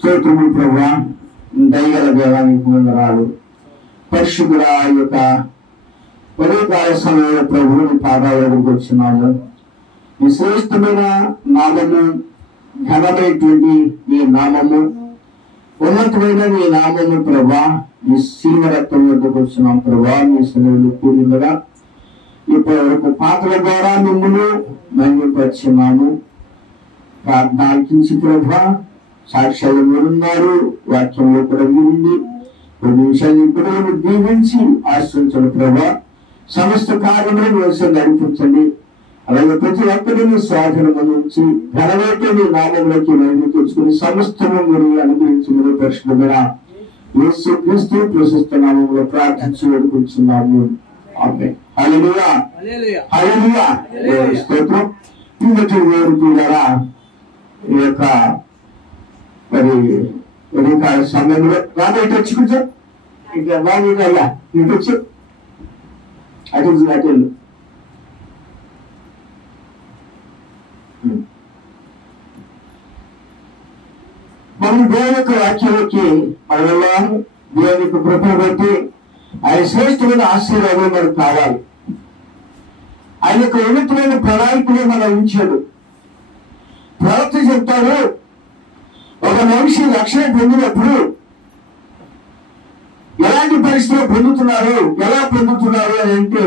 స్తోత్రము ప్రభువా. దయగల దేవానికి వందనాలు. పరిశుద్ధుల యొక్క పదవికాల సమయంలో ప్రభువుని పాదాల దగ్గరికి వచ్చినాము. ఈ శ్రేష్టమైన నామము, ఘనమైనటువంటి ఈ నామము, ఉన్నతమైన నీ నామము ప్రభా, ఈ శిలువ రక్తం వద్దకు వచ్చినాం ప్రభా. మీ సెలవులు కూడిందగా ఇప్పటి వరకు పాత్రల ద్వారా మిమ్మల్ని మహిమపరిచున్నాము. ప్రార్థన ఆలకించి ప్రభా, సాక్ష్యాలు మీరున్నారు, వాక్యంలో కూడా మీరుంది. 2 నిమిషాలు ఇప్పుడు దీవించి ఆశ్రయించండి ప్రభా. సమస్త కార్యములను వేసి నడిపించండి. అలాగే ప్రతి ఒక్కరిని స్వాధీనం నుంచి ఘనమైన నీ నామంలోకి మహిమ తెచ్చుకుని సమస్తము మీరు అనుగ్రహించమని పరిశుద్ధమైన యేసుక్రీస్తు ప్రశస్త నామంలో ప్రార్థించి వేడుకుంటున్నాము. ఆమేన్. హల్లెలూయా, హల్లెలూయా. స్తోత్రం. ఇంకటి వేరు ద్వారా ఈ యొక్క మరి ఉదయకాల సమయంలో రాబో ఇటు వచ్చి కూర్చో. ఇంకా బాగా అయ్యా ఇటు వచ్చి అటు అటు మనం దేవుని యొక్క వాక్యంలోకి మనం వెళ్ళాము. దేవుని యొక్క కృపను బట్టి ఆయన శ్రేష్టమైన ఆశీర్వాదం మనకు కావాలి. ఆయన యొక్క ఉన్నతమైన ప్రణాళికనే మనం ఉంచాడు. ప్రవక్త చెప్తాడు, ఒక మనిషి రక్షణ పొందినప్పుడు ఎలాంటి పరిస్థితులు పొందుతున్నారు, ఎలా పొందుతున్నారు అని అంటే,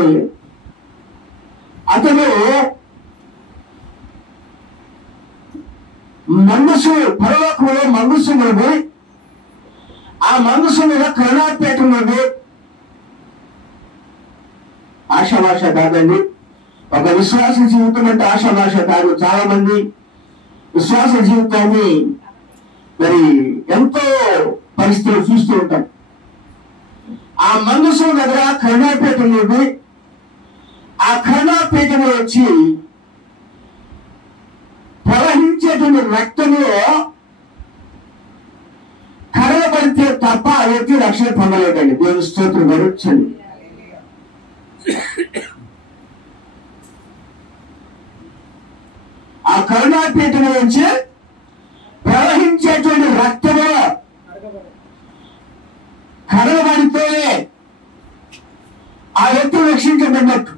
అతను మనస్సు పరలోకంలో మనస్సు ఉన్నది, ఆ మనస్సు మీద కరుణాపేట ఉన్నది. ఆశాభాష కాదండి. ఒక విశ్వాస జీవితం అంటే ఆశాభాష కాదు. చాలా మంది విశ్వాస జీవితాన్ని మరి ఎంతో పరిస్థితులు చూస్తూ ఉంటాం. ఆ మనసు దగ్గర కరుణాపేట ఉన్నది. ఆ కరుణాపేటలో వచ్చి ప్రవహించేటువంటి రక్తంలో కరగబడితే తప్ప ఆ వ్యక్తి రక్షణ పొందలేదండి. దేవుని స్తోత్రం గడుచండి. ఆ కరుణాపీఠం నుంచి ప్రవహించేటువంటి రక్తము కరగబడితేనే ఆ వ్యక్తి రక్షించబడినట్టు.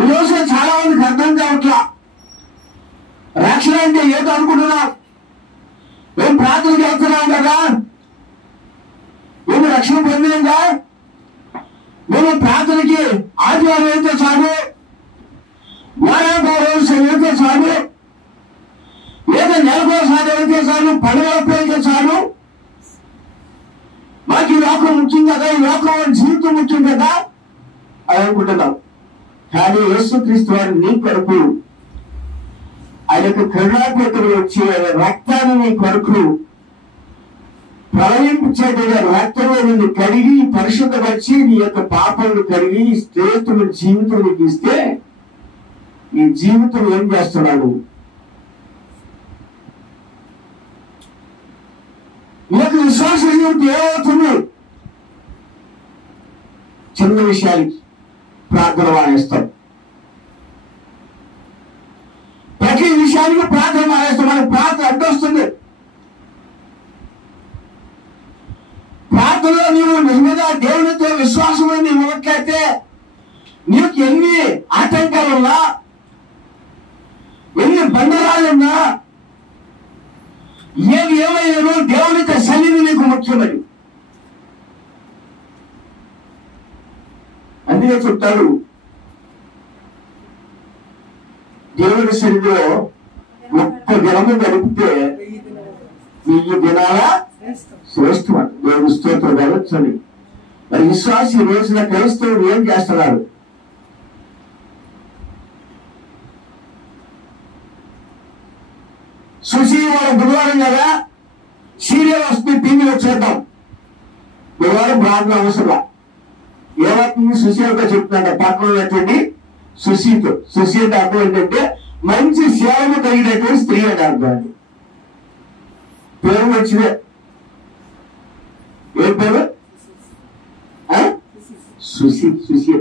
ఈ రోజున చాలా మందికి అర్థం కావట్లా. రక్షణ అంటే ఏదో అనుకుంటున్నాం. మేము ప్రార్థన చేస్తున్నాం కదా, మేము రక్షణ పొందినంగా, మేము ప్రార్థనకి ఆదివారం అయితే చాలు, వారానికి రోజు అయితే చాలు, లేదా నెలకోసారి అయితే చాలు, పండుగలకు అయితే చాలు, మాకు ఈ లోకం ముఖ్యం కదా, ఈ లోకం జీవితం ముఖ్యం కదా అని అనుకుంటున్నాం. కానీ యేసుక్రీస్తు వారు నీ కొరకు ఆయన యొక్క కరుణాపేటలు వచ్చి ఆయన రక్తాన్ని నీ కొరకు ప్రవహించేటువంటి రక్తంలో నిన్ను కడిగి పరిశుద్ధపరిచి నీ యొక్క పాపాలను కడిగి శ్రేష్టమైన జీవితం నీకు ఇస్తే ఈ జీవితం ఏం చేస్తున్నాడు? ఈ యొక్క విశ్వాస జీవితం ఏమవుతుంది? చిన్న విషయానికి ప్రార్థన మానేస్తాం. ప్రతి విషయానికి ప్రార్థన మానేస్తాం. మనకు ప్రార్థన అడ్డొస్తుంది. ప్రార్థనలో నీవు నిజంగా దేవునితో విశ్వాసమై నీవు ఉన్నట్లయితే నీకు ఎన్ని ఆటంకాలున్నా, ఎన్ని బండరాలున్నా, ఏది ఏమైనా దేవునితో సన్నిధి నీకు ముఖ్యమని. అందుకే చెప్తాడు, దేవుని సన్నిధిలో ఒక్క దినము గడిపితే 1000 దినాల శ్రేష్టం అంట. దేవుని స్తోత్రం జరగచ్చండి. మరి విశ్వాసి ఈ రోజున క్రైస్తవుడు ఏం చేస్తున్నారు? సుశీ వాళ్ళ గురువారం కదా, సీరియల్ వస్తుంది, టీవీలో చూద్దాం. గురువారం ప్రార్థన అవసరం. ఏమవుతుంది? సుశీలతో చెప్తున్నాడు పక్కన ఉన్నటువంటి సుశీతో. సుశీత అర్థం ఏంటంటే మంచి సేవలు కలిగినటువంటి స్త్రీ అని అర్థం. పేరు వచ్చిందే. ఏ పేరు? సుశీ. సుశీ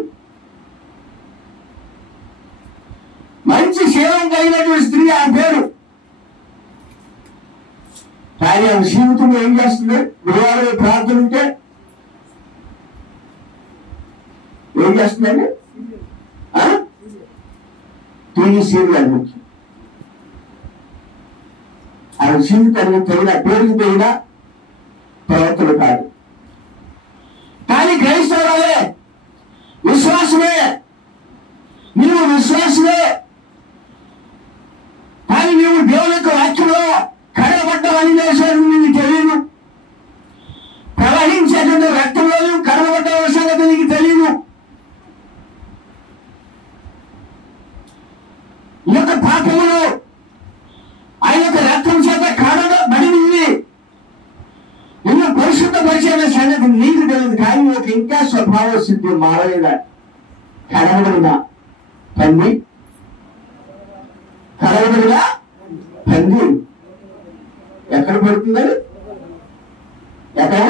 మంచి సేవ కలిగినటువంటి స్త్రీ ఆ పేరు. కానీ ఆమె జీవితంలో ఏం చేస్తుంది? గురువారం ప్రార్థన ఉంటే ఏం చేస్తుందండి? టీవీ సీరియల్ ముఖ్యం. ఆమె జీవితాన్ని తగిన పేరుకి తగిన ప్రవర్తన కాదు. కానీ క్రైస్తవులే, విశ్వాసమే, నీవు విశ్వాసమే, కానీ నీవు దేవుని యొక్క వాక్యంలో కడగబడ్డవని నీకు తెలియదు. ప్రవహించేటువంటి రక్తంలో నువ్వు కడగబడ్డ సంగతి నీకు తెలియదు. ఈ యొక్క పాపములు ఆయన యొక్క రక్తం చేత కడగబడింది, నిన్ను పరిశుద్ధపరిచిన సంగతి నీకు తెలియదు. కానీ ఒక ఇంకా స్వభావ సిద్ధి మారలేదా? కడగబడిన పంది, కడగబడిన పంది ఎక్కడ పడుతుందని? ఎక్కడ?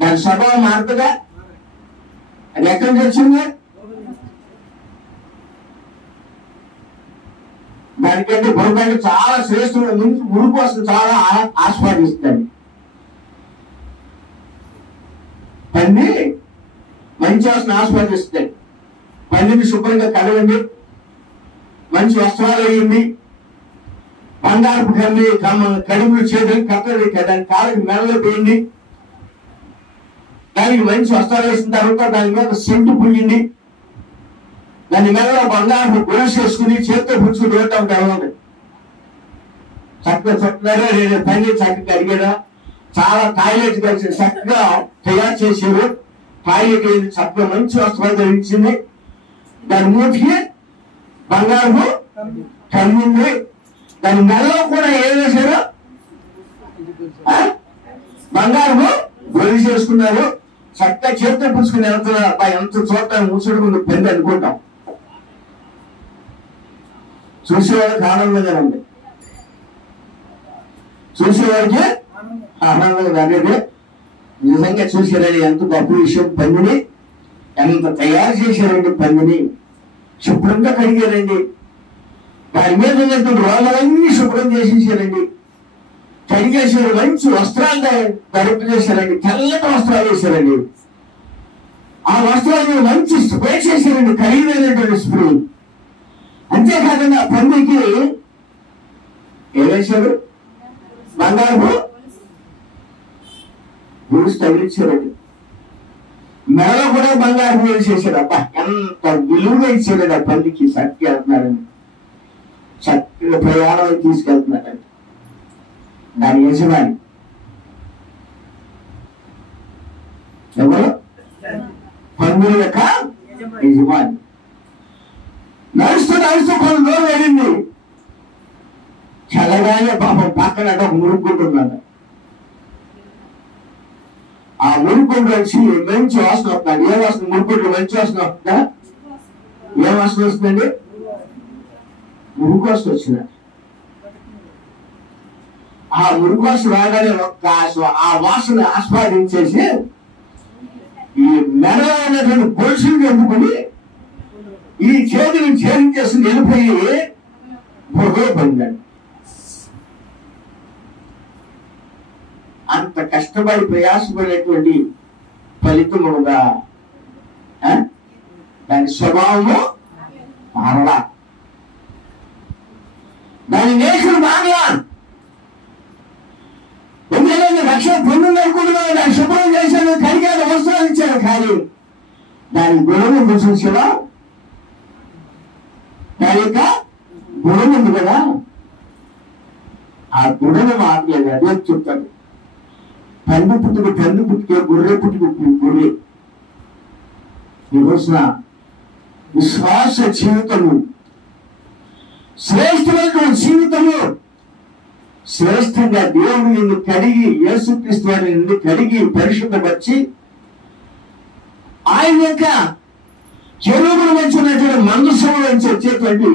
దాని స్వభావం మారుతుందా? అది ఎక్కడి నుంచి వచ్చింది? దానికంటే బుర్రకంటే చాలా శ్రేష్టమైన మురుగు కోసం చాలా ఆస్వాదిస్తాడు. పంది మంచి వాసన ఆస్వాదిస్తాడు. పందిని శుభ్రంగా కడగండి, మంచి వస్త్రాలు వేయండి, బంగారపు కడుగులు చేతులు కట్టండి, దాని కాళ్ళకి మెడలో వేయండి, దానికి మంచి వస్త్రాలు వేసిన తర్వాత దాని మీద సెంటు పుయ్యండి, దాని మెడలో బంగారపు గొలుసు వేసుకుని చేతితో పుచ్చుకుని వేయటం కలవండి. చక్కగా చుట్టారా పని చక్కగా అడిగారా, చాలా టాయిలెట్ కలిసి చక్కగా తయారు చేసారు. టాయిలెట్ చక్కగా మంచి వస్త్రాలు ధరించింది, దాని మూతికి బంగారపు కమ్మింది, దాని మెడలో కూడా ఏం వేశారు? బంగారపు గొలుసు చేసుకున్నారు. చక్కగా చేతితో పుచ్చుకుని వెళ్తున్నారు. ఎంత చూడటానికి ముసుడుకుంది పెద్ద అనుకుంటాం. చూసేవాడికి ఆనందంగా ఉంది, చూసేవాడికి ఆనందంగా అనేది నిజంగా చూసారండి. ఎంత గొప్ప విషయం! పందిని ఎంత తయారు చేశారండి, పందిని శుభ్రంగా కడిగారండి, దాని మీద ఉన్నటువంటి రోగాలన్నీ శుభ్రం చేసేసారండి, కడిగేసారు, మంచి వస్త్రాలు ధరింప చేశారండి, తెల్లటి వస్త్రాలు వేశారండి. ఆ వస్త్రాలు మంచి స్ప్రే చేశారండి, ఖరీదైనటువంటి స్ప్రే. అంతేకాకుండా ఆ పందికి ఏం వేశారు? బంగారపు గొలుసు తగిలించారండి, మెడ కూడా బంగారపు వేసేసారు. అబ్బా, ఎంత విలువగా ఇచ్చారండి ఆ పందికి. సత్య వెళ్తున్నారండి, చక్కగా ప్రయాణం తీసుకెళ్తున్నారండి. దాని యజమాని ఎవరు? పందుల యొక్క యజమాని. నడుస్తూ నడుస్తూ కొన్ని దూరం వెళ్ళింది. చల్లగానే పాపం పక్కన ఒక మురుక్కుంటుందంట. ఆ మురుక్కుంటూ వచ్చి మంచి వాసన వస్తున్నాడు. ఏ వాసన? మురుక్కుంటూ మంచి వాసన వస్తుందా? ఏ వాసన వస్తుందండి? మురుకు వాసన వచ్చింది. ఆ మురుకు వాసన రాగానే ఆ వాసన ఆస్వాదించేసి ఈ మెడలో ఉన్నటువంటి గొలుసులు చెప్పుకుని ఈ చేతిని చేసి వెళ్ళిపోయి బుర్రలో పొందాడు. అంత కష్టపడి ప్రయాసపడేటువంటి ఫలితముగా దాని స్వభావము మారలా, దాని నేచర్ మారలా. ఎందుకంటే రక్షణ పొందుందనుకుంటున్నాను, దాన్ని శుభ్రం చేశాను, కడిగాను, వస్త్రాలు ఇచ్చాను. కానీ దాని గుణము చూసేవా? దాని యొక్క గుణం ఉంది కదా, ఆ గుణము మారలేదు. అదే చెప్తాడు, పండు పుట్టుకే గొర్రె పుట్టుకు గొర్రె. ఈ రోజున విశ్వాస జీవితము, శ్రేష్టమైన జీవితము, శ్రేష్టంగా దేవుడు నిన్ను కడిగి, యేసుక్రీస్తు వారిని నిన్ను కడిగి పరిశుద్ధపరిచి ఆయన యొక్క చెరువుల నుంచి ఉన్నటువంటి మందసముల నుంచి వచ్చేటువంటి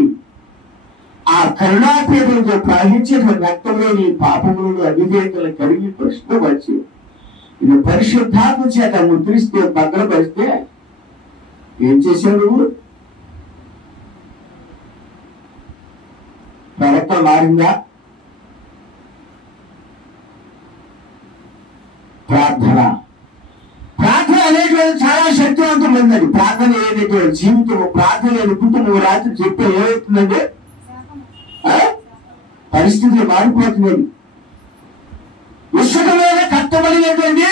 ఆ కరుణాపీఠంతో ప్రవహించేటువంటి రక్తంలో నీ పాపములను అవిధేయతలను కడిగి పరిశుద్ధపరిచి ఇది పరిశుద్ధాత్మ చేత ముద్రిస్తే, భద్రపరిస్తే ఏం చేశావు నువ్వు? ప్రవర్తన మారిందా? ప్రార్థన. ప్రార్థన అనేటువంటి చాలా శక్తివంతమైందండి. ప్రార్థన లేనటువంటి జీవితము, ప్రార్థన లేని కుటుంబం రాత్రి చెప్తే ఏమవుతుందండి? పరిస్థితులు మారిపోతున్నాయి. ఇసుక మీద కట్టబడినటువంటి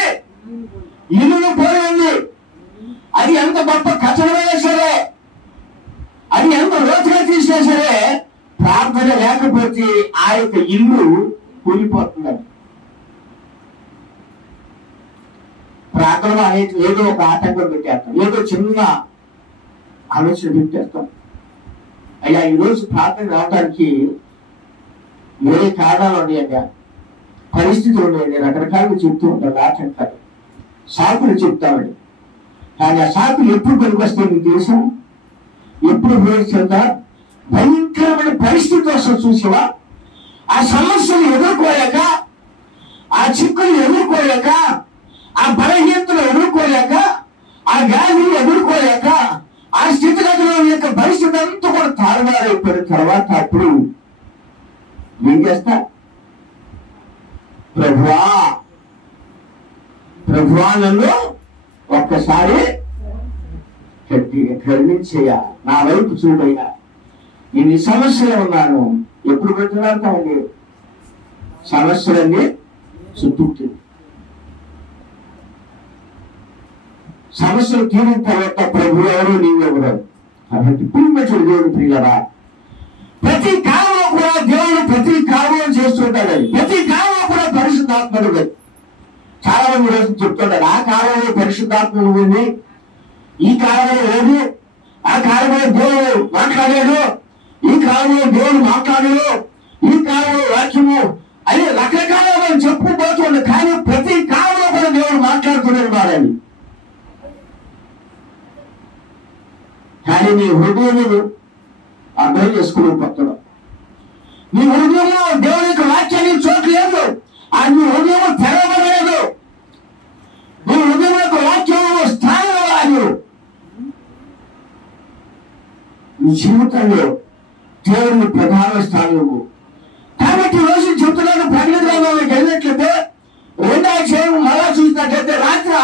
ఇల్లును పోయి ఉంది. అది ఎంత గొప్ప కట్టడమైనా సరే, అది ఎంత లోతుగా తీసినా సరే, ప్రార్థన లేకపోతే ఆ యొక్క ఇల్లు కూలిపోతుందండి. ప్రార్థన అనేది ఏదో ఒక ఆటంకం పెట్టేస్తాం, ఏదో చిన్న ఆలోచన పెట్టేస్తాం. అయ్యా ఈరోజు ప్రార్థన రావడానికి వేరే కారణాలు ఉన్నాయండి, పరిస్థితులు ఉన్నాయండి, రకరకాలుగా చెప్తూ ఉంటారు, ఆటంకాలు, సాకులు చెప్తామండి. కానీ ఆ సాకులు ఎప్పుడు పనికొస్తాయి మీకు తెలుసా? ఎప్పుడు ఉపయోగిస్తుందా? భయంకరమైన పరిస్థితి వస్తుంది చూసావా? ఆ సమస్యలు ఎదుర్కోలేక, ఆ చిక్కులు ఎదుర్కోలేక, ఆ బలహీనతలు ఎదుర్కోలేక, ఆ వ్యాధులు ఎదుర్కోలేక, ఆ స్థితిగతుల యొక్క పరిస్థితి అంతా కూడా తారుమారైపోయిన తర్వాత అప్పుడు ఏం చేస్తా? ప్రభువా ప్రభువా నన్ను ఒక్కసారి కరుణించయ్యా, నా వైపు చూడయ్యా, ఇన్ని సమస్యలు ఉన్నాను. ఎప్పుడు పెట్టుకుంటామండి సమస్యలన్నీ? చుట్టూ సమస్యలు తీరిన తర్వాత ప్రభు ఎవరు, నీవెవరు? కాబట్టి ప్రియమైన దేవుడు ప్రియులరా, ప్రతి కాలంలో కూడా దేవుడు ప్రతి కాలం చేస్తుంటాడని, ప్రతి కాలంలో కూడా పరిశుద్ధాత్ముడు. చాలా మంది రోజు చెప్తుంటారు, ఆ కాలంలో పరిశుద్ధాత్మ ఉంది, ఈ కాలంలో లేదు, ఆ కాలంలో దేవుడు మాట్లాడాడు, ఈ కాలంలో దేవుడు మాట్లాడాడు, ఈ కాలంలో వాక్యము అని రకరకాలుగా మనం చెప్పుకోబోతుంది. కానీ ప్రతి కాలంలో కూడా దేవుడు మాట్లాడుతున్నాడు మారని. కానీ నీ హృదయం అర్థం చేసుకోలేకపోతున్నావు. నీ హృదయంలో దేవుని యొక్క వాక్యానికి చోటు లేదు. ఆ నీ హృదయం తెరవలేదు. నీ హృదయం యొక్క వాక్యంలో స్థానం రాదు. నీ జీవితంలో దేవుని ప్రధాన స్థానము. కాబట్టి రోజు చెప్తున్నాను, ప్రకటన గ్రంథంలోకి వెళ్ళినట్లయితే 2వ అధ్యాయం మళ్ళా చూసినట్లయితే రాత్రి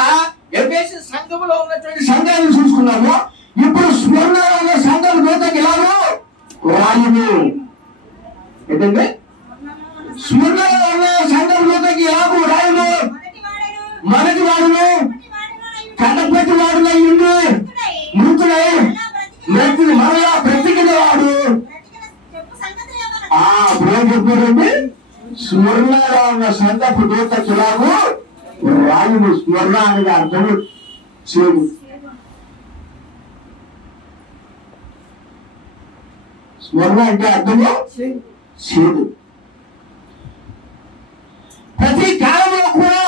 ఎఫెసు సంఘములో ఉన్నటువంటి సంఘాన్ని చూసుకున్నాము. ఇప్పుడు స్మరణలో ఉన్న సంఘం దూతకి ఇలాగో రాయుము. ఏంటంటే స్మరణలో ఉన్న సంఘం దూతకి ఇలాగో రాయుము. మొదటి వాడును కడపటి వాడున ఇండు మృతుడై మృతుడు మరలా బ్రతికిన వాడు. చెప్పారండి, స్మరణలో ఉన్న సంఘపు దూతకి ఇలాగో రాయుము. స్మరణ అనేది అర్థము చేదు. స్మరణ అంటే అర్థము చేదు. ప్రతి కాలంలో కూడా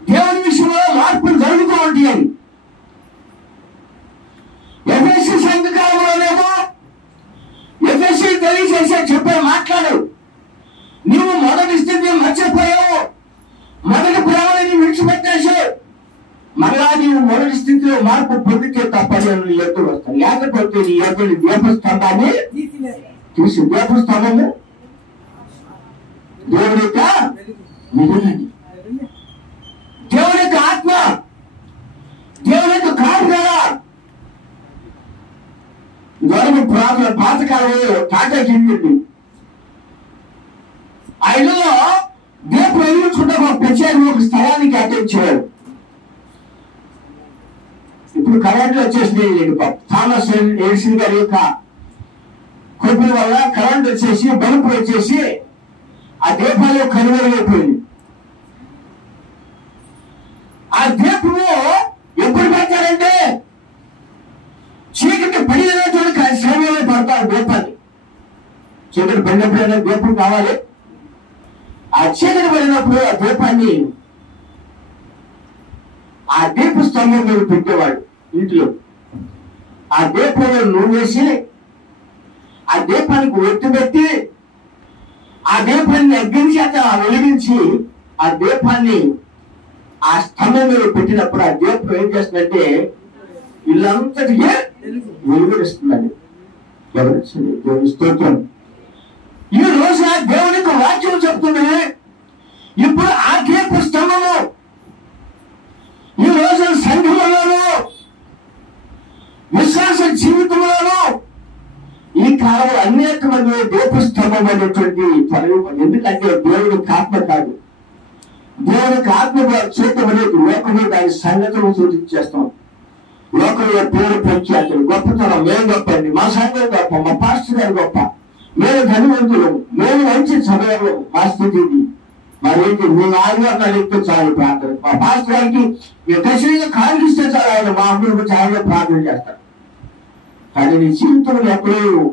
దేవుని విషయంలో మార్పులు జరుగుతూ ఉంటాయి. ఎఫెసీ సంఘ కాలంలోనేమో ఎఫెసీ తెలియజేసే చెప్పే మాట్లాడు, నువ్వు మొదటి స్థితిని మర్చిపోయావు, మొదటి ప్రేమని విడిచిపెట్టేసావు, మళ్ళా నీవు మొదటి స్థితిలో మార్పు పొందితే తప్ప నేను ఎత్తులు వస్తాను. లేకపోతే నీ ఎత్తులు దీపస్తంభాన్ని తీసి, దీపస్తంభము దేవుని యొక్క వెలుగండి, దేవుని యొక్క ఆత్మ, దేవుని యొక్క కాపుదల. గౌరవ పురాతన పాతకాలంలో టాటా చెందింది. ఆ ఇళ్లలో దీపం వెలిగించుకుంటే ఒక ప్రత్యేక ఒక స్థలాన్ని కేటాయించారు. ఇప్పుడు కరెంట్లు వచ్చేసినాయి. థామస్ ఎడిసన్ గారి యొక్క కృపల వల్ల కరెంట్ వచ్చేసి, బల్బు వచ్చేసి ఆ దీపాలు కనుమరుగైపోయింది. ఆ దీపము ఎప్పుడు పెడతారంటే చీకటి పడినటువంటి సమయంలో పడతారు దీపాన్ని. చీకటి పడినప్పుడైనా దీపం కావాలి. ఆ చీకటి పడినప్పుడు ఆ దీపాన్ని ఆ దీప స్తంభం మీద పెట్టేవాడు ఇంట్లో. ఆ దీపంలో నూనె వేసి ఆ దీపానికి ఒత్తి పెట్టి ఆ దీపాన్ని అగ్గించి అతను వెలిగించి ఆ దీపాన్ని ఆ స్తంభం మీద పెట్టినప్పుడు ఆ దీపం ఏం చేస్తుందంటే ఇల్లంతటికే వెలుగునిస్తుందండి. ఎవరిస్తుంది? దేవుని స్తోత్రం. ఈ రోజు దేవునికి వాక్యం చెప్తుంది. ఇప్పుడు ఆ దీప స్తంభము కుటుంబం అనేటువంటి ఎందుకంటే దేవుడికి ఆత్మ కాదు, దేవునికి ఆత్మ చూడటం అనేది లోకంలో దాని సంగతులు సూచించేస్తాం. లోకంలో పేరు ప్రఖ్యాతులు గొప్పతనం, మేము గొప్పండి, మా సంఘం గొప్ప, మా పాస్టర్ గారు గొప్ప, మేము ధనవంతులు, మేము మంచి సమయంలో మా స్థితి ఇది. మరేంటి మీ ఆదివారాలు ఎక్కితే చాలు ప్రార్థన, మా పాస్టర్ గారికి మేము ఖచ్చితంగా కాంగిస్తే చాలు, ఆయన మా అందరూ చాలా ప్రార్థన చేస్తారు. కానీ నీ జీవితంలో ఎక్కడో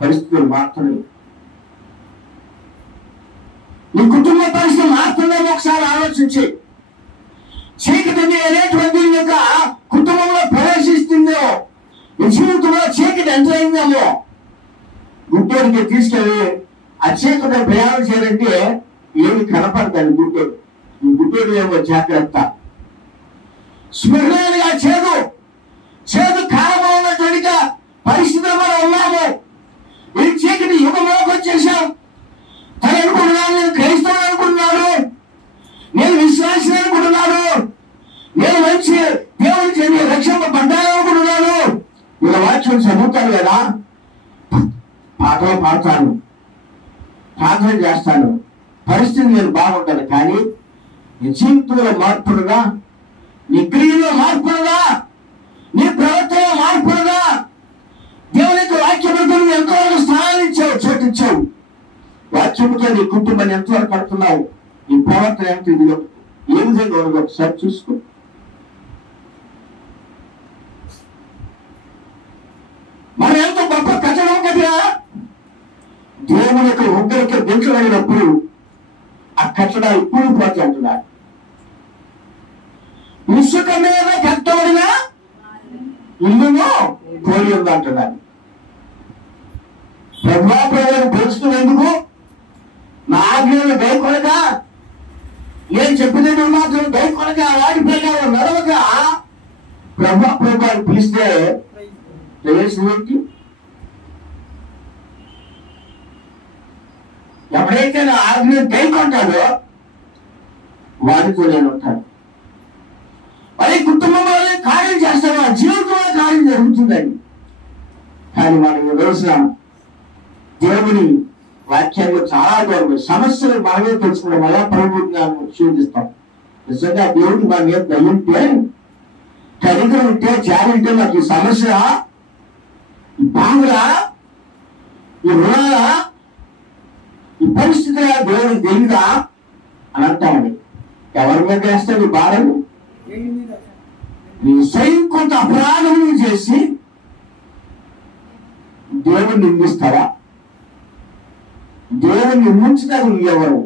పరిస్థితులు మారుతున్నాయి, నీ కుటుంబ పరిస్థితులు మారుతున్నాయో ఒకసారి ఆలోచించి. చీకటి అనేటువంటి యొక్క కుటుంబంలో ప్రవేశిస్తుందో, నీ జీవితంలో చీకటి ఎంత అయిందేమో, గుడ్డోడికి తీసుకెళ్ళి ఆ చీకటి ప్రయాణం చేయాలంటే ఏమి కనపడతాను గుడ్డోడు, ఈ గుడ్డోడు ఏమో జాగ్రత్త. స్మరణగా చేదు కాలంలో ఉన్నటువంటి పరిస్థితులు మనం ఉన్నాము. ఈ చీకటి యుగంలోకి వచ్చేసాం. తను అనుకుంటున్నాను, నేను క్రైస్తవుడు అనుకుంటున్నాను, నేను విశ్వాసం అనుకుంటున్నాను, నేను మంచి దేవుని చెంది రక్షింపబడ్డాను అనుకుంటున్నాను. ఇలా వాక్యం చదువుతాను కదా, పాటలు పాడతాను, ప్రార్థన చేస్తాను, పరిస్థితి నేను బాగుంటాను. కానీ నీ జీవితంలో మార్పుడుగా, నీ క్రియలో మార్పుడుగా, నీ ప్రవర్తనలో మార్పుడుగా, దేవునికి వాక్యముతో ఎంతవరకు స్థానాన్ని ఇచ్చావు, చోటిచ్చావు. వాక్యముతో నీ కుటుంబాన్ని ఎంతవరకు కడుతున్నావు, నీ ప్రవర్తన ఎంత ఇది ఏ విధంగా ఉండదు ఒకసారి చూసుకో. మనం ఎంత గొప్ప కట్టడం కట్టినా దేవుని యొక్క ఉగ్రత దించబడినప్పుడు ఆ కట్టడాలు కూలిపోతాయి అంటున్నాడు. ఇసుక మీద కట్టబడిన ఇల్లును పోలి ఉంది అంటున్నాడు. ప్రభుత్వం తెలుసుకునేందుకు నా ఆజ్ఞలను గైకొనక, నేను చెప్పినట్టు మాత్రం గైకొనక, వాటి ప్రకారం నడవక ప్రభుత్వాన్ని పిలిస్తే ప్రవేశం ఏంటి? ఎవరైతే నా ఆజ్ఞను గైకొంటాడో వాడితో నేను ఉంటాను. మరి కుటుంబంలో కార్యం చేస్తాను, జీవితంలో కార్యం జరుగుతుందని. కానీ మనం ఈ రోజున దేవుని వాక్యాల్లో చాలా గౌరవం, సమస్యలు మనమే తెలుసుకోవడం వల్ల ప్రభుత్వాన్ని శోధిస్తాం. నిజంగా దేవుడికి మన మీద దయ్యుంటే, కనికరం ఉంటే, జాలి ఉంటే నాకు ఈ సమస్య, ఈ బాధలా, ఈ రుణాలా, ఈ పరిస్థితి దేవుడికి తెలియదా అని అంటామని. ఎవరి మీద వేస్తాడు ఈ బాధలు? నీ స్వయం కొంత అపరాధం చేసి దేవుని నిందిస్తావా? దేవుని నిందించడానికి నువ్వెవరు?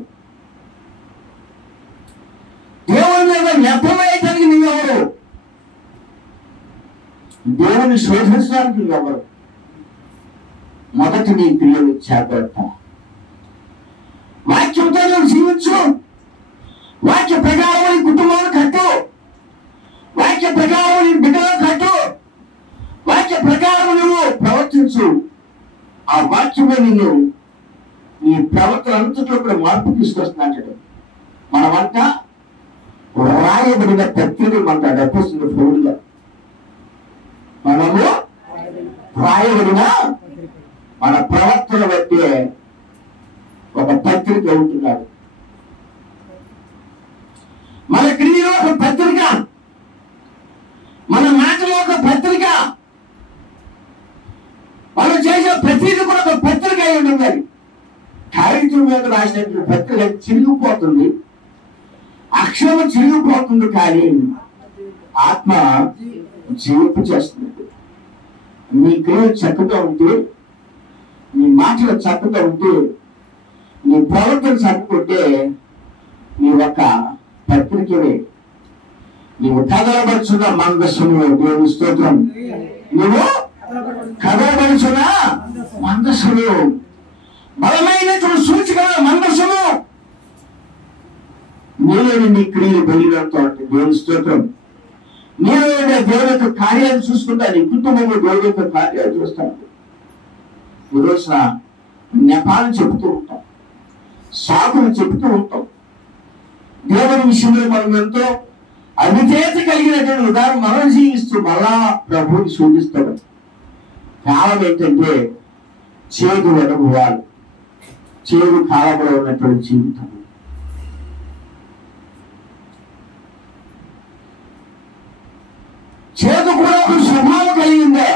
దేవుని మీద నెపమయ్యటానికి నువ్వెవరు? దేవుని శోధించడానికి నువ్వెవరు? మొదటి నీ క్రియలు చేపడత, వాక్యంతో నువ్వు జీవించు, వాక్య ప్రకారం నీ కుటుంబాన్ని కట్టు, వాక్య ప్రకారం నీ బిడ్డలను కట్టు, వాక్య ప్రకారం నువ్వు ప్రవర్తించు. ఆ వాక్యమే నిన్ను నీ ప్రవర్తన అంతట్లో కూడా మార్పు తీసుకొస్తున్నట్టు. మనమంతా రాయబడిన పత్రిక మనకు డబ్బుస్తుంది ఫోన్లో. మనము రాయబడిన మన ప్రవర్తన బట్టి ఒక పత్రిక ఉంటున్నాడు. మన క్రియలో ఒక పత్రిక, మన మాటలో ఒక పత్రిక, మనం చేసే ప్రతిదీ కూడా ఒక పత్రిక అయి ఉంటుంది. కాగితం మీద రాసినటువంటి పత్రిక చిరిగిపోతుంది, అక్షరం చిరిగిపోతుంది, కానీ ఆత్మ జీవింపు చేస్తుంది. నీ క్రియ చక్కగా ఉంటే, నీ మాటలు చక్కగా ఉంటే, నీ ప్రవర్తన చక్కకుంటే నీ ఒక పత్రికవే. నీవు కదలబడుచున్న మందస్సును, దేవుని స్తోత్రం, నువ్వు కదలబడుచున్న మందస్సును, బలమైనటువంటి సూచిక మందస్సును, నీలోని నీ క్రియలు బలితో దేవుని స్తోత్రం. నేను దేవుని యొక్క కార్యాలు చూసుకుంటా, నీ కుటుంబంలో దేవుని యొక్క కార్యాలు చూస్తాను. ఈ రోజున నెపాలు చెబుతూ ఉంటాం, సాకులు చెబుతూ ఉంటాం. దేవుని విషయంలో మనం ఎంతో అవిధేయత కలిగినటువంటి ఉదాహరణ మనం జీవిస్తూ మళ్ళా ప్రభువుని శోధిస్తాం. కారణం ఏంటంటే చేదు అనుభవాలు. చేదు కాలంలో ఉన్నటువంటి జీవితం. చేదు కూడా ఒక స్వభావం కలిగిందే,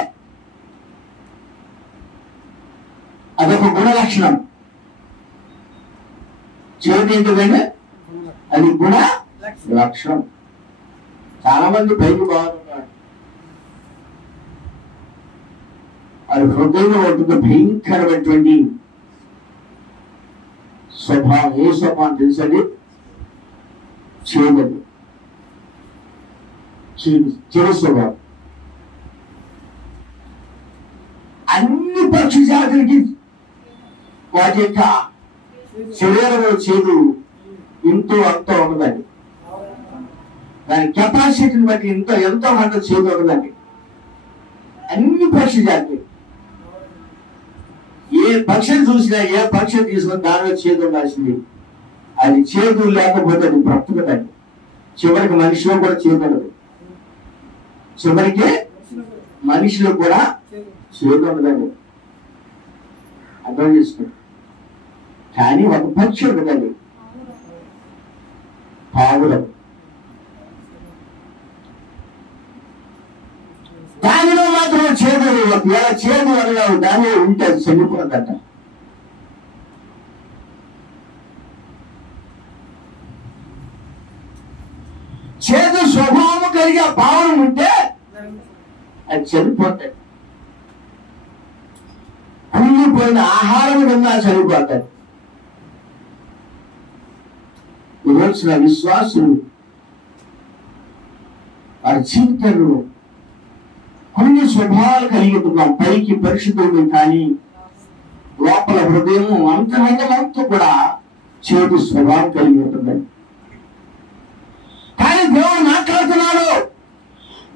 అదొక గుణ లక్షణం. చేదు ఏంటిదంటే అది గుణ లక్షణం. చాలా మంది పైకి బాగున్నారు, అది హృదయంలో ఉంటుంది భయంకరమైనటువంటి స్వభావం. ఏ స్వభావం తెలుసండి? చేదు, చెడు స్వభావం. అన్ని పక్షి జాతులకి వాటి యొక్క శరీరంలో చేదు ఎంతో అంత ఉండదండి. దాని కెపాసిటీని బట్టి ఎంతో అంత చేదు ఉండదండి. అన్ని పక్షి జాతులు ఏ పక్షిని చూసినా, ఏ పక్షిని తీసుకుని దానిలో చేదు ఉండాల్సింది. అది చేదు లేకపోతే అది బ్రతుకుదండి. చివరికి మనిషిలో కూడా చేదు ఉండదు. చివరికి మనిషిలో కూడా చేదు ఉండదండి. అర్థం చేసుకోండి. కానీ ఒక పక్షి ఉండదండి, పావురం. దానిలో మాత్రం చేదు, ఒకవేళ చేదు వల్ల దానిలో ఉంటే అది చనిపోతుందట. చేదు స్వభావం కలిగే పావురం ఉంటే అది చనిపోతాయి. కుళ్ళిపోయిన ఆహారం కన్నా చనిపోతాయి. ఈరోజున విశ్వాసులు వారి జీవితంలో కొన్ని స్వభావాలు కలిగి ఉన్నాం. పైకి పరిశుద్ధులు, కానీ లోపల హృదయం అంతరంగమంతా కూడా చేదు స్వభావం కలిగి ఉంటుందండి. కానీ దేవుడు మాట్లాడుతున్నాడు,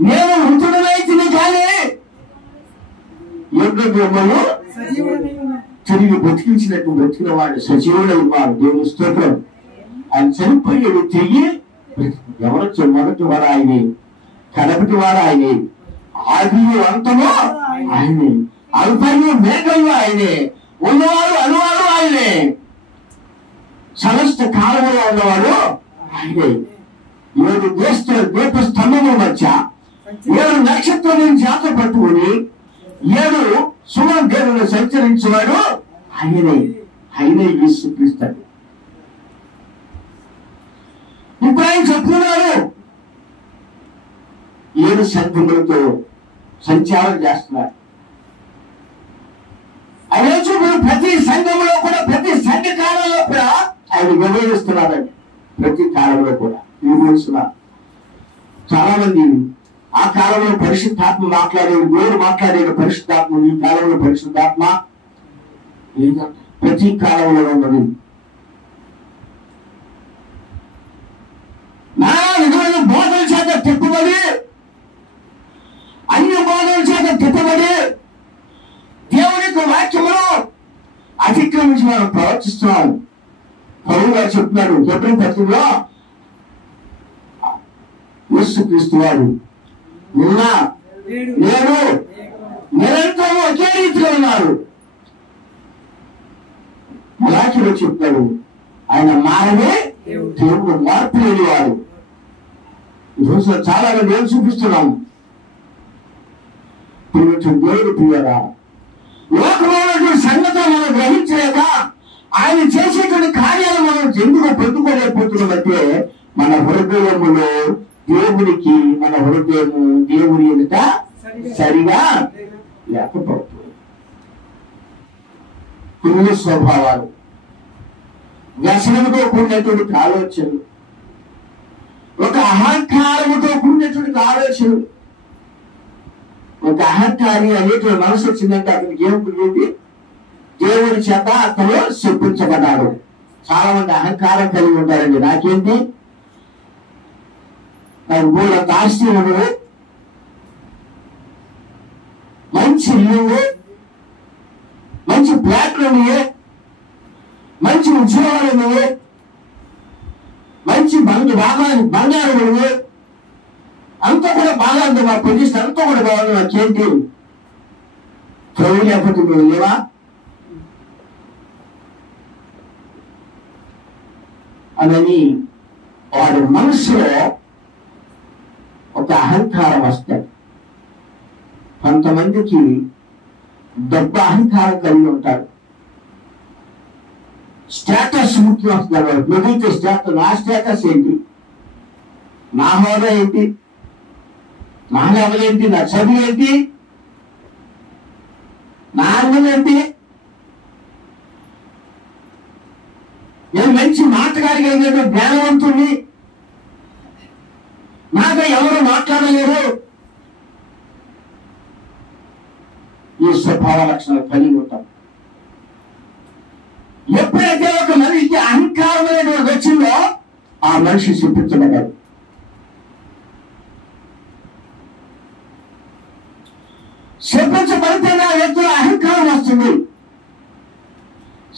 నేను మృతుడనైతిని కానీ యోగ్యము తిరిగి బ్రతికించినట్టు బ్రతికిన వాడు సజీవుడై ఉన్నారు. దేవుని స్తోత్రం. ఆయన చనిపోయాడు, తిరిగి ఎవరు మొదటి వాడు ఆయనే, కడపటి వాడు ఆయనే, ఆది అంతమో ఆయనే, అల్పము మేఘంలో ఆయనే, ఉన్నవాడు అనువాడు ఆయనే, సమస్త కాలంలో ఉన్నవాడు ఆయనే. 7 దీప స్తంభము మధ్య 7 నక్షత్రం జాత పట్టుకుని 7 సుమ దేవుని సంచరించేవాడు ఆయనే. ఆయనే యేసుక్రీస్తు. ఇప్పుడు ఆయన చెప్తున్నారు 7 సంఘములతో సంచారం చేస్తున్నారు. ఆయన చూపుడు ప్రతి సంఘంలో కూడా, ప్రతి సంఘ కాలంలో కూడా ఆయన వివరిస్తున్నారండి. ప్రతి కాలంలో కూడా వివరిస్తున్నారు. చాలా మంది ఆ కాలంలో పరిశుద్ధాత్మ మాట్లాడేది, దేవుడు మాట్లాడేది పరిశుద్ధాత్మ. ఈ కాలంలో పరిశుద్ధాత్మ ప్రతి కాలంలో ఉన్నది. నా విధమైన బోధన చేత తిప్పబడి, అన్ని బోధన చేత తిప్పబడి దేవుని యొక్క వాక్యమును అతిక్రమించి మనం ప్రవర్తిస్తున్నాం. పౌలు గారు చెప్తున్నాడు ఎబ్రీ పత్రికలో, యేసుక్రీస్తు వారు నిన్న నేడు నిరంతరం ఒకే రీతిలో ఉన్నారు. వాక్యంలో చెప్తాడు ఆయన మారనే దేవుడు, మార్పు లేని వాడు. ఈరోజు చాలా మంది ఏం చూపిస్తున్నాం? దేవుడు ప్రియరా, లోకంలో సంగతి మనం గ్రహించలేక ఆయన చేసేటువంటి కార్యాలు మనం ఎందుకు పొందుకోలేకపోతున్నామంటే మన హృదయములో దేవునికి, మన హృదయము దేవుని ఎదుట సరిగా లేకపోతుంది. కొన్ని స్వభావాలు, వ్యసనముతో కూడినటువంటి ఆలోచనలు, ఒక అహంకారముతో కూడినటువంటి ఆలోచనలు. ఒక అహంకారి అనేటువంటి మనసు వచ్చిందంటే అతనికి ఏమిటి? దేవుని చేత అతను చెప్పించబడ్డాడు. చాలా మంది అహంకారం కలిగి ఉంటారండి. నాకేంటి, నాకు మూడంత ఆస్తి ఉండదు, మంచి ఇల్లు, మంచి ప్లాట్లు ఉన్నాయి, మంచి ఉద్యోగాలు ఉన్నాయి, మంచి బంగారం ఉంది, అంతా కూడా బాగా ఉంది, మా పొజిషన్ అంతా కూడా బాగుంది, నాకేంటి చదువు లేకపోతే నువ్వు లేవా? అని వాడి మనసులో ఒక అహంకారం వస్తాడు. కొంతమందికి డబ్బు అహంకారం కలిగి ఉంటారు. స్టేటస్ ముఖ్యం వస్తారు. మిగిలితే స్టేటస్, నా స్టేటస్ ఏంటి, నా హోదా ఏంటి, నా లెవెల్ ఏంటి, నా చదువు ఏంటి, నా అందం ఏంటి, నేను మంచి మాట్లాడగలిగిన జ్ఞానవంతుడిని, నాతో ఎవరు మాట్లాడలేరు. ఈ స్వభావ లక్షణాలు కలిగి ఉంటాం. ఎప్పుడైతే ఒక మనిషికి అహంకారమైనటువంటి వచ్చిందో ఆ మనిషి చూపించబడ్డాడు. శపించబడితేనే ఆ వ్యక్తిలో అహంకారం వస్తుంది.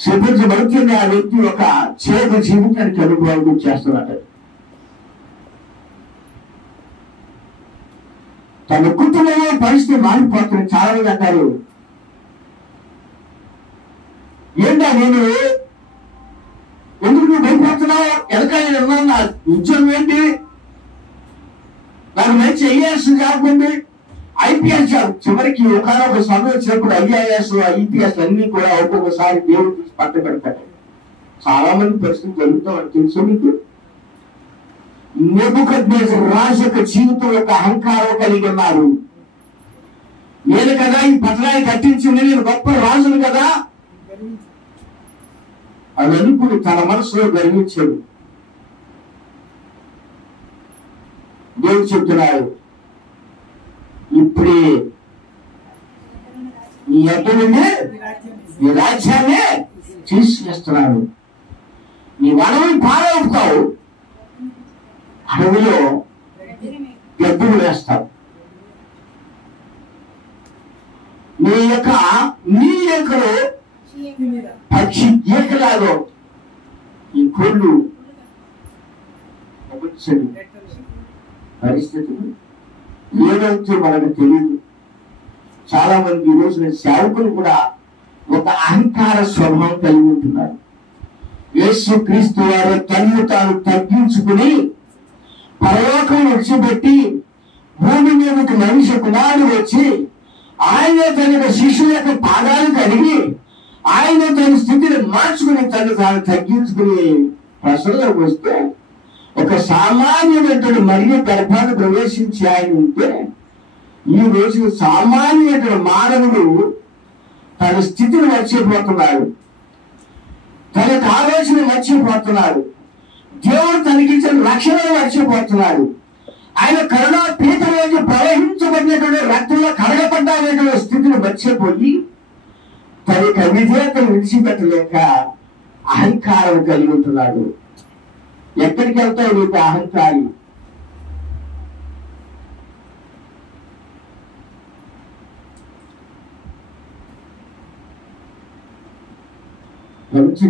శపించబడితేనే ఆ వ్యక్తి ఒక చేదు జీవితానికి అనుభవం చేస్తున్నాడు. తన కుటుంబంలో పరిస్థితి మారిపోతుంది. చాలా మంది అంటారు, ఏంటా నేను ఎందుకు నువ్వు భయపడుతున్నావు, ఎనకాల ఉన్నాను, నా ఉద్యోగం ఏంటి, నాకు మంచి ఐఏఎస్ జాబ్ ఉంది, ఐపీఎస్ జాబ్. చివరికి ఒకనొక సమయం వచ్చినప్పుడు ఐఏఎస్ ఐపీఎస్ అన్ని కూడా ఒక్కొక్కసారి దేవుడు తీసి పట్ట పెడతాడు. చాలా మంది పరిస్థితులు జరుగుతామని తెలుసు మీకు. నెబుకద్నెజరు రాజు యొక్క జీవితం యొక్క అహంకారం కలిగి ఉన్నారు. నేను కదా ఈ పట్టణాన్ని కట్టించింది, నేను గొప్ప రాజును కదా అని అనుకుని తన మనసులో గర్వించాడు. దేవుడు చెప్తున్నాడు, ఇప్పుడే నీ ఎద్ద నుండి నీ రాజ్యాన్ని తీసుకొస్తున్నాడు. నీ వనవుని పారవుతావు, అడవిలో గద్దెలు వేస్తావు. నీ యొక్క పక్షి ఈకలాలో ఈ కోళ్ళు పరిస్థితులు ఏదైతే మనకు తెలియదు. చాలా మంది ఈ రోజున సేవకులు కూడా ఒక అహంకార స్వభావం కలిగి ఉంటున్నారు. యేసు క్రీస్తు వారు తన్ను తాను తగ్గించుకుని పరలోకం విడిచిపెట్టి భూమి మీదకి మనిషి కుమారుడు వచ్చి ఆయన తన శిష్యుల యొక్క పాదాలు కడిగి ఆయన తన స్థితిని మార్చుకుని తను తాను తగ్గించుకుని ప్రశ్నలోకి వస్తే ఒక సామాన్యమైన మరియు గర్భాన్ని ప్రవేశించి ఆయన ఉంటే, ఈ రోజు సామాన్యమైన మానవుడు తన స్థితిని మర్చిపోతున్నాడు, తనకు ఆలోచన మర్చిపోతున్నాడు, దేవుడు తనకిచ్చిన రక్షణను మర్చిపోతున్నాడు. ఆయన కరుణా పీఠలోకి ప్రవహించబడినటువంటి రక్తంలో కడగబడ్డటువంటి స్థితిని మర్చిపోయి తనకి అవిధేయతను విడిచిపెట్టలేక అహంకారం కలిగి ఉంటున్నాడు. ఎక్కడికి వెళ్తావు నీకు అహంకారి?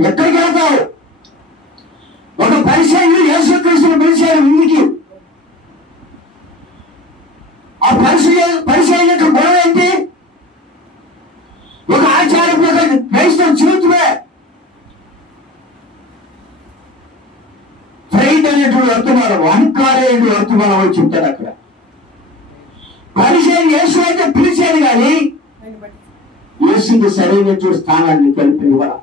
ఎక్కడికి వెళ్తావు? ఒక పరిచయం యేసుక్రీస్తుని పిలిచారు ఇంటికి. ఆ పరిచయం యొక్క గొడవ ఏంటి? ఒక ఆచార్య క్రైస్తవ జీవితమే ఫ్రైడ్ అనేటువంటి వర్తమానం, అహంకారేయుడు వర్తమానం అని చెప్తారు అక్కడ. పరిచయం యేసు అయితే పిలిచాడు కానీ యేసుకి సరైనటువంటి స్థానాన్ని కలిపి ఇవ్వాలి.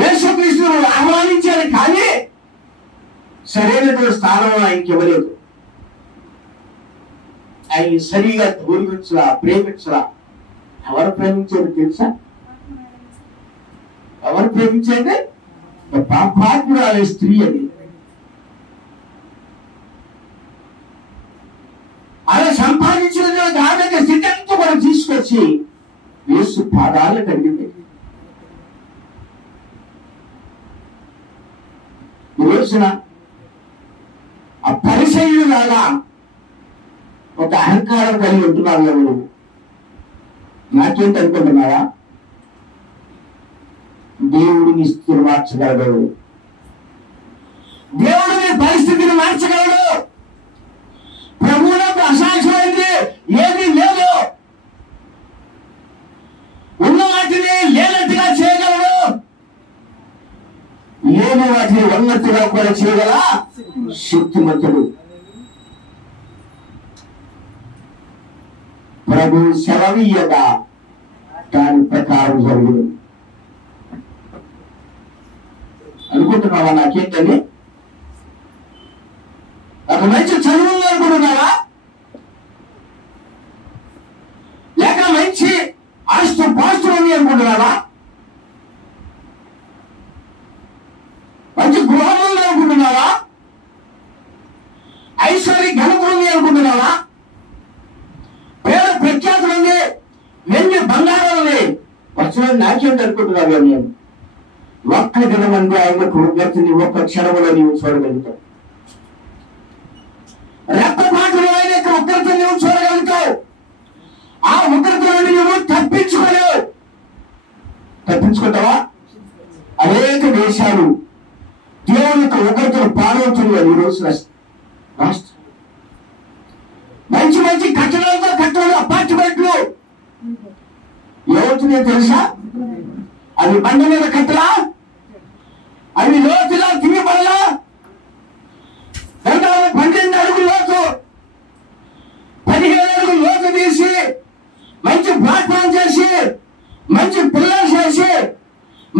యేసుక్రీస్తును ఆహ్వానించారు కానీ సరైనటువంటి స్థానం ఆయనకి ఇవ్వలేదు. ఆయన సరిగా గౌరవించరా, ప్రేమించరా. ఎవరు ప్రేమించారు తెలుసా? ఎవరు ప్రేమించండి? పాపాత్మురాలే స్త్రీ అది. అలా సంపాదించిన దాని స్థితి అంతా మనం తీసుకొచ్చి యేసు పాదాలు కడిగింది. ఈ రోజున ఆ పరిచయుడు లాగా ఒక అహంకారం కలిగి ఉంటున్నారు. ఎవరు నాకేంటి అనుకుంటున్నారా? దేవుడిని స్థితిని మార్చగలడు, దేవుడిని పరిస్థితిని మార్చగలడు. ప్రభువులకు అసాధ్యమైంది ఏది లేదు. ఉన్న వాటిని లేనట్టుగా చేయగలడు. లేని వాటిని ఉన్నతిగా కూడా చేయగల శక్తిమంతుడు. ప్రభు సెలవీయగా దాని ప్రకారం జరుగుతుంది. అనుకుంటున్నావా నాకేంటని? ఒక మంచి చదువు అనుకుంటున్నావా? లేక మంచి ఆస్తు పాస్తులు ఉంది అనుకుంటున్నావా? మంచి గృహం ఉంది అనుకుంటున్నావా? ఐశ్వర్య ఘనత ఉంది అనుకుంటున్నావా? పేరు ప్రఖ్యాతులు ఉంది, వెండి బంగారం ఉంది, వచ్చిన నాకేంటి అనుకుంటున్నావా? నేను ఒక్క దినమంది ఆయనకు ఉగ్రతని ఒక్క క్షణంలో నీవు చూడగలుగుతావు. రెప్పపాటులో ఆయన యొక్క ఉగ్రతని నువ్వు చూడగలుగుతావు. ఆ ఉగ్రతలో నువ్వు తప్పించుకోలేవు. తప్పించుకుంటావా? అనేక దేశాలు దేవుని యొక్క ఉగ్రతను పాలవుతున్నాయి ఈ రోజు రాష్ట్రం. మంచి మంచి కట్టడాలతో కట్టడాలు, అపార్ట్మెంట్లు ఏమవుతున్నాయో తెలుసా? అవి బండ మీద కట్టలా, అవి లోతులా తీయబడలా, 12 అడుగుల లోతు, 15 అడుగుల లోతు తీసి మంచి ప్లాట్ఫామ్ చేసి మంచి పిల్లలు చేసి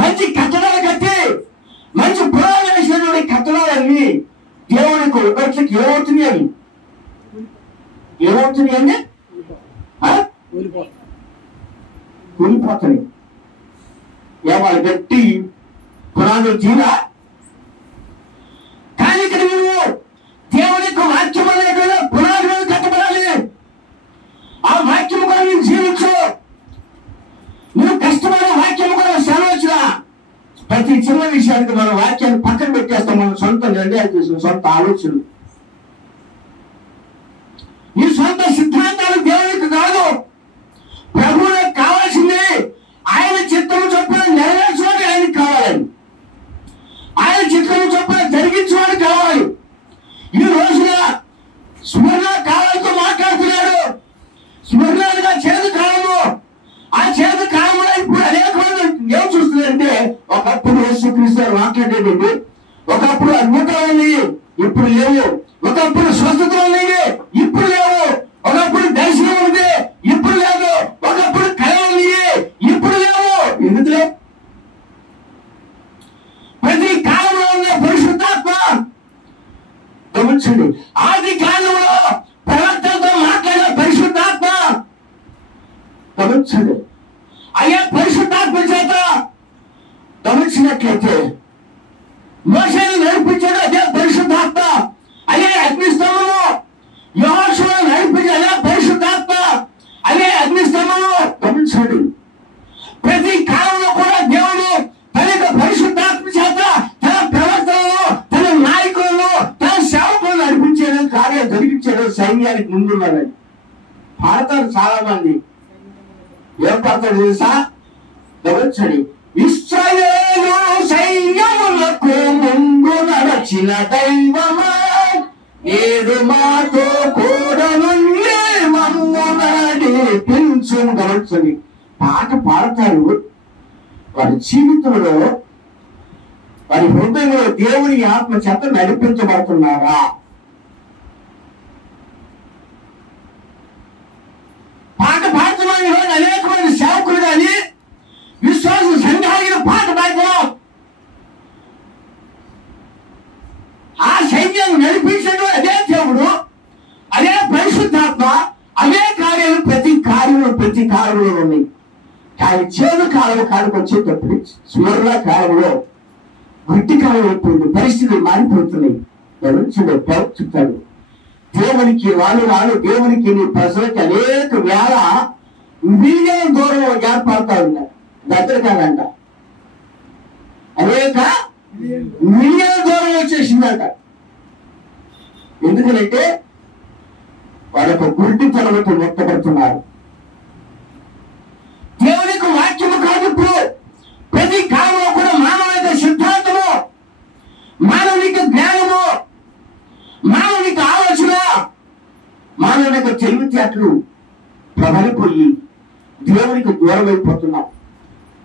మంచి కట్టడాలు కట్టి మంచి పురాలు వేసినటువంటి కట్టడాలన్నీ దేవునికి ఉగ్రతకి ఏమవుతున్నాయి? అవి ఏమవుతున్నాయి అండి? కూలిపోతున్నాయి. వాళ్ళు గట్టి పురాణాలు తీరా. కానీ ఇక్కడ నువ్వు దేవుని యొక్క వాక్యం అనేటువంటి పునాది మీద కట్టబడాలి. ఆ వాక్యం కూడా నువ్వు జీవించు. నువ్వు కష్టమైన వాక్యం కూడా సెలవచ్చురా. ప్రతి చిన్న విషయానికి మనం వాక్యాన్ని పక్కన పెట్టేస్తాం. మన సొంత నిర్ణయాలు చేసిన సొంత ఆలోచనలు, నీ సొంత సిద్ధాంతాలు దేవునికి కాదు. ప్రభువులకు కావాల్సింది ఆయన చిత్తము చొప్పున నెరవేర్చువాడు ఆయనకి కావాలి. ఆయన చిత్తము చొప్పున జరిగించేవాడు కావాలి. ఈ రోజున స్మరణ కాలంతో మాట్లాడుతున్నాడు. స్మరణగా చేదు కాలము. ఆ చేదు కాలంలో ఇప్పుడు అనేక మంది ఏం చూస్తున్నారంటే, ఒకప్పుడు యేసుక్రీస్తు మాట్లాడేటండి, ఒకప్పుడు అద్భుతాలు ఉన్నాయి, ఇప్పుడు లేవు. ఒకప్పుడు స్వస్థత ఉన్నాయి, ఇప్పుడు లేవు. ఒకప్పుడు దర్శనం ఉంది, ఇప్పుడు లేదు. ఒకప్పుడు కళలు ఉన్నాయి, ఇప్పుడు లేవు. ఎందుకు? ప్రతి కాలంలో ఉన్న పరిశుద్ధాత్మ గమనించండి. ఆది కాలంలో ప్రవక్తలతో మాట్లాడిన పరిశుద్ధాత్మ గమనించండి. అయ్యా పరిశుద్ధాత్మ చేత గమనించినట్లయితే మోషేను నడిపించాడు అదే పరిశుద్ధాత్మ. అదే అగ్నిస్తంభము. యెహోషువను నడిపించాడు అదే పరిశుద్ధాత్మ, అదే అగ్నిస్తంభము. గమనించండి. ప్రతి కాలంలో కూడా దేవుడు తన యొక్క పరిశుద్ధాత్మ చేత తన ప్రవర్తనలో, తన నాయకులను, తన సేవకులను నడిపించాడు, కార్యాలు జరిగించాడు. సైన్యానికి ముందున్నారని పాడతారు చాలా మంది. ఏం పాడతాడు తెలుసా? గమనించండి. ఇశ్రాయేలు సైన్యములకు ముందు నడచిన దైవమా, నేడు మాతో కూడా నుండి మమ్ము నడిపించు. గమనించండి. పాట పాడతారు. వారి జీవితంలో, వారి హృదయంలో దేవుని ఆత్మ చేత నడిపించబడుతున్నారా? పాట పాడుతున్నాం. ఈరోజు అనేక మంది సేవకులు కానీ విశ్వాస సంఘాలు పాట పాడుతున్నాం. ఆ సైన్యాన్ని నడిపించడం అదే దేవుడు, అదే పరిశుద్ధాత్మ, అదే కార్యాలు ప్రతి కాలంలో ఉన్నాయి. కానీ చేదు కాలం కాడికి వచ్చేటప్పుడు స్వర్ణ కాలంలో గట్టి కాలం అయిపోయింది. పరిస్థితులు మారిపోతున్నాయి. గమనించండి. చెప్తాడు దేవునికి వాళ్ళు దేవునికి నీ ప్రజలకి అనేక వేల మిలియన్ దూరం ఏర్పడతా ఉన్నారు. దగ్గర కాదంట, అనేక మిలియన్ దూరం వచ్చేసిందంట. ఎందుకంటే వాళ్ళకు గుడ్డి తలబట్టి నెట్టబడుతున్నారు. దేవునికి వాక్యము కాదు. ఇప్పుడు ప్రతి కాలంలో కూడా మానవునిక సిద్ధాంతము, మానవునిక జ్ఞానము, మానవునిక ఆలోచన, మానవునిక తెలివితేటలు ప్రబలిపోయి దేవునికి దూరం అయిపోతున్నాం.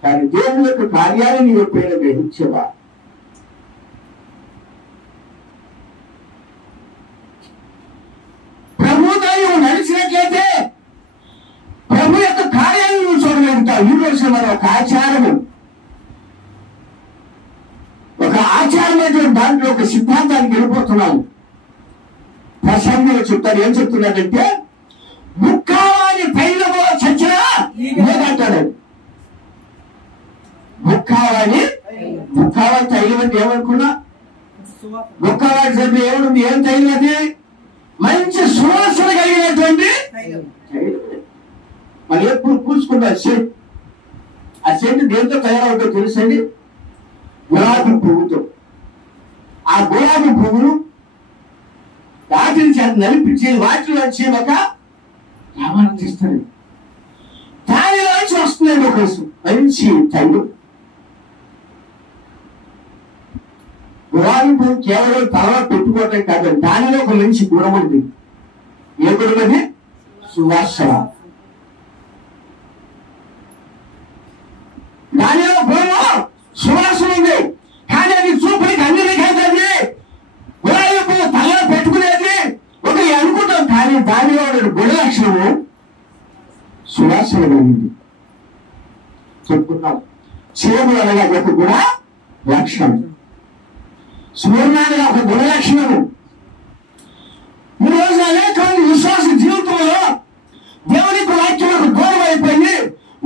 కానీ దేవుని యొక్క కార్యాన్ని నీ ఎప్పుడైనా గ్రహించేవా? మనం ఒక ఆచారము, ఒక ఆచారమైనటువంటి దాంట్లో ఒక సిద్ధాంతానికి వెళ్ళిపోతున్నాము. ప్రసంగంలో చెప్తారు, ఏం చెప్తున్నాడంటే ముక్కావాని తైలము చచ్చినా లేదంటాడు. ముక్కావాని తైలం అంటే ఏమనుకున్నా, ముక్కావాని చదివి ఏమనుంది, ఏం తైలం అది? మంచి సువాసన కలిగినటువంటి మనం ఎప్పుడు పూసుకుంటాం సెంట్. ఆ సెంట్ దేంతో తయారవుతుందో తెలుసండి? గులాబీ పువ్వుతో. ఆ గులాబీ పువ్వులు వాటిని చేత నలిపించి వాటిలోంచి ఒక రామాయణం తీస్తుంది. దానిలోంచి వస్తుంది ఒక మంచి తైలం. గులాబీ పువ్వు కేవలం తలలో పెట్టుకోవటం కాదు, దానిలో ఒక మంచి గుణం ఉంది. ఏ గుణం అది? సువాసన. దానిలో గుణం సువాసన ఉంది. కానీ అది చూపునికి అన్ని కాదండి. గులాబీ పువ్వు తలలో పెట్టుకునేది ఒక అనుకుంటాం, కానీ దానిలో గుణ లక్షణము సువాసన కలిగింది. చెప్పుకున్నాం, చేదు అనగా ఒక గుణ లక్షణం, స్మరణాలుగా ఒక గుణ లక్షణము. ఈరోజు అనేక విశ్వాస జీవితంలో దేవునికి వాక్యం దూరం అయిపోయి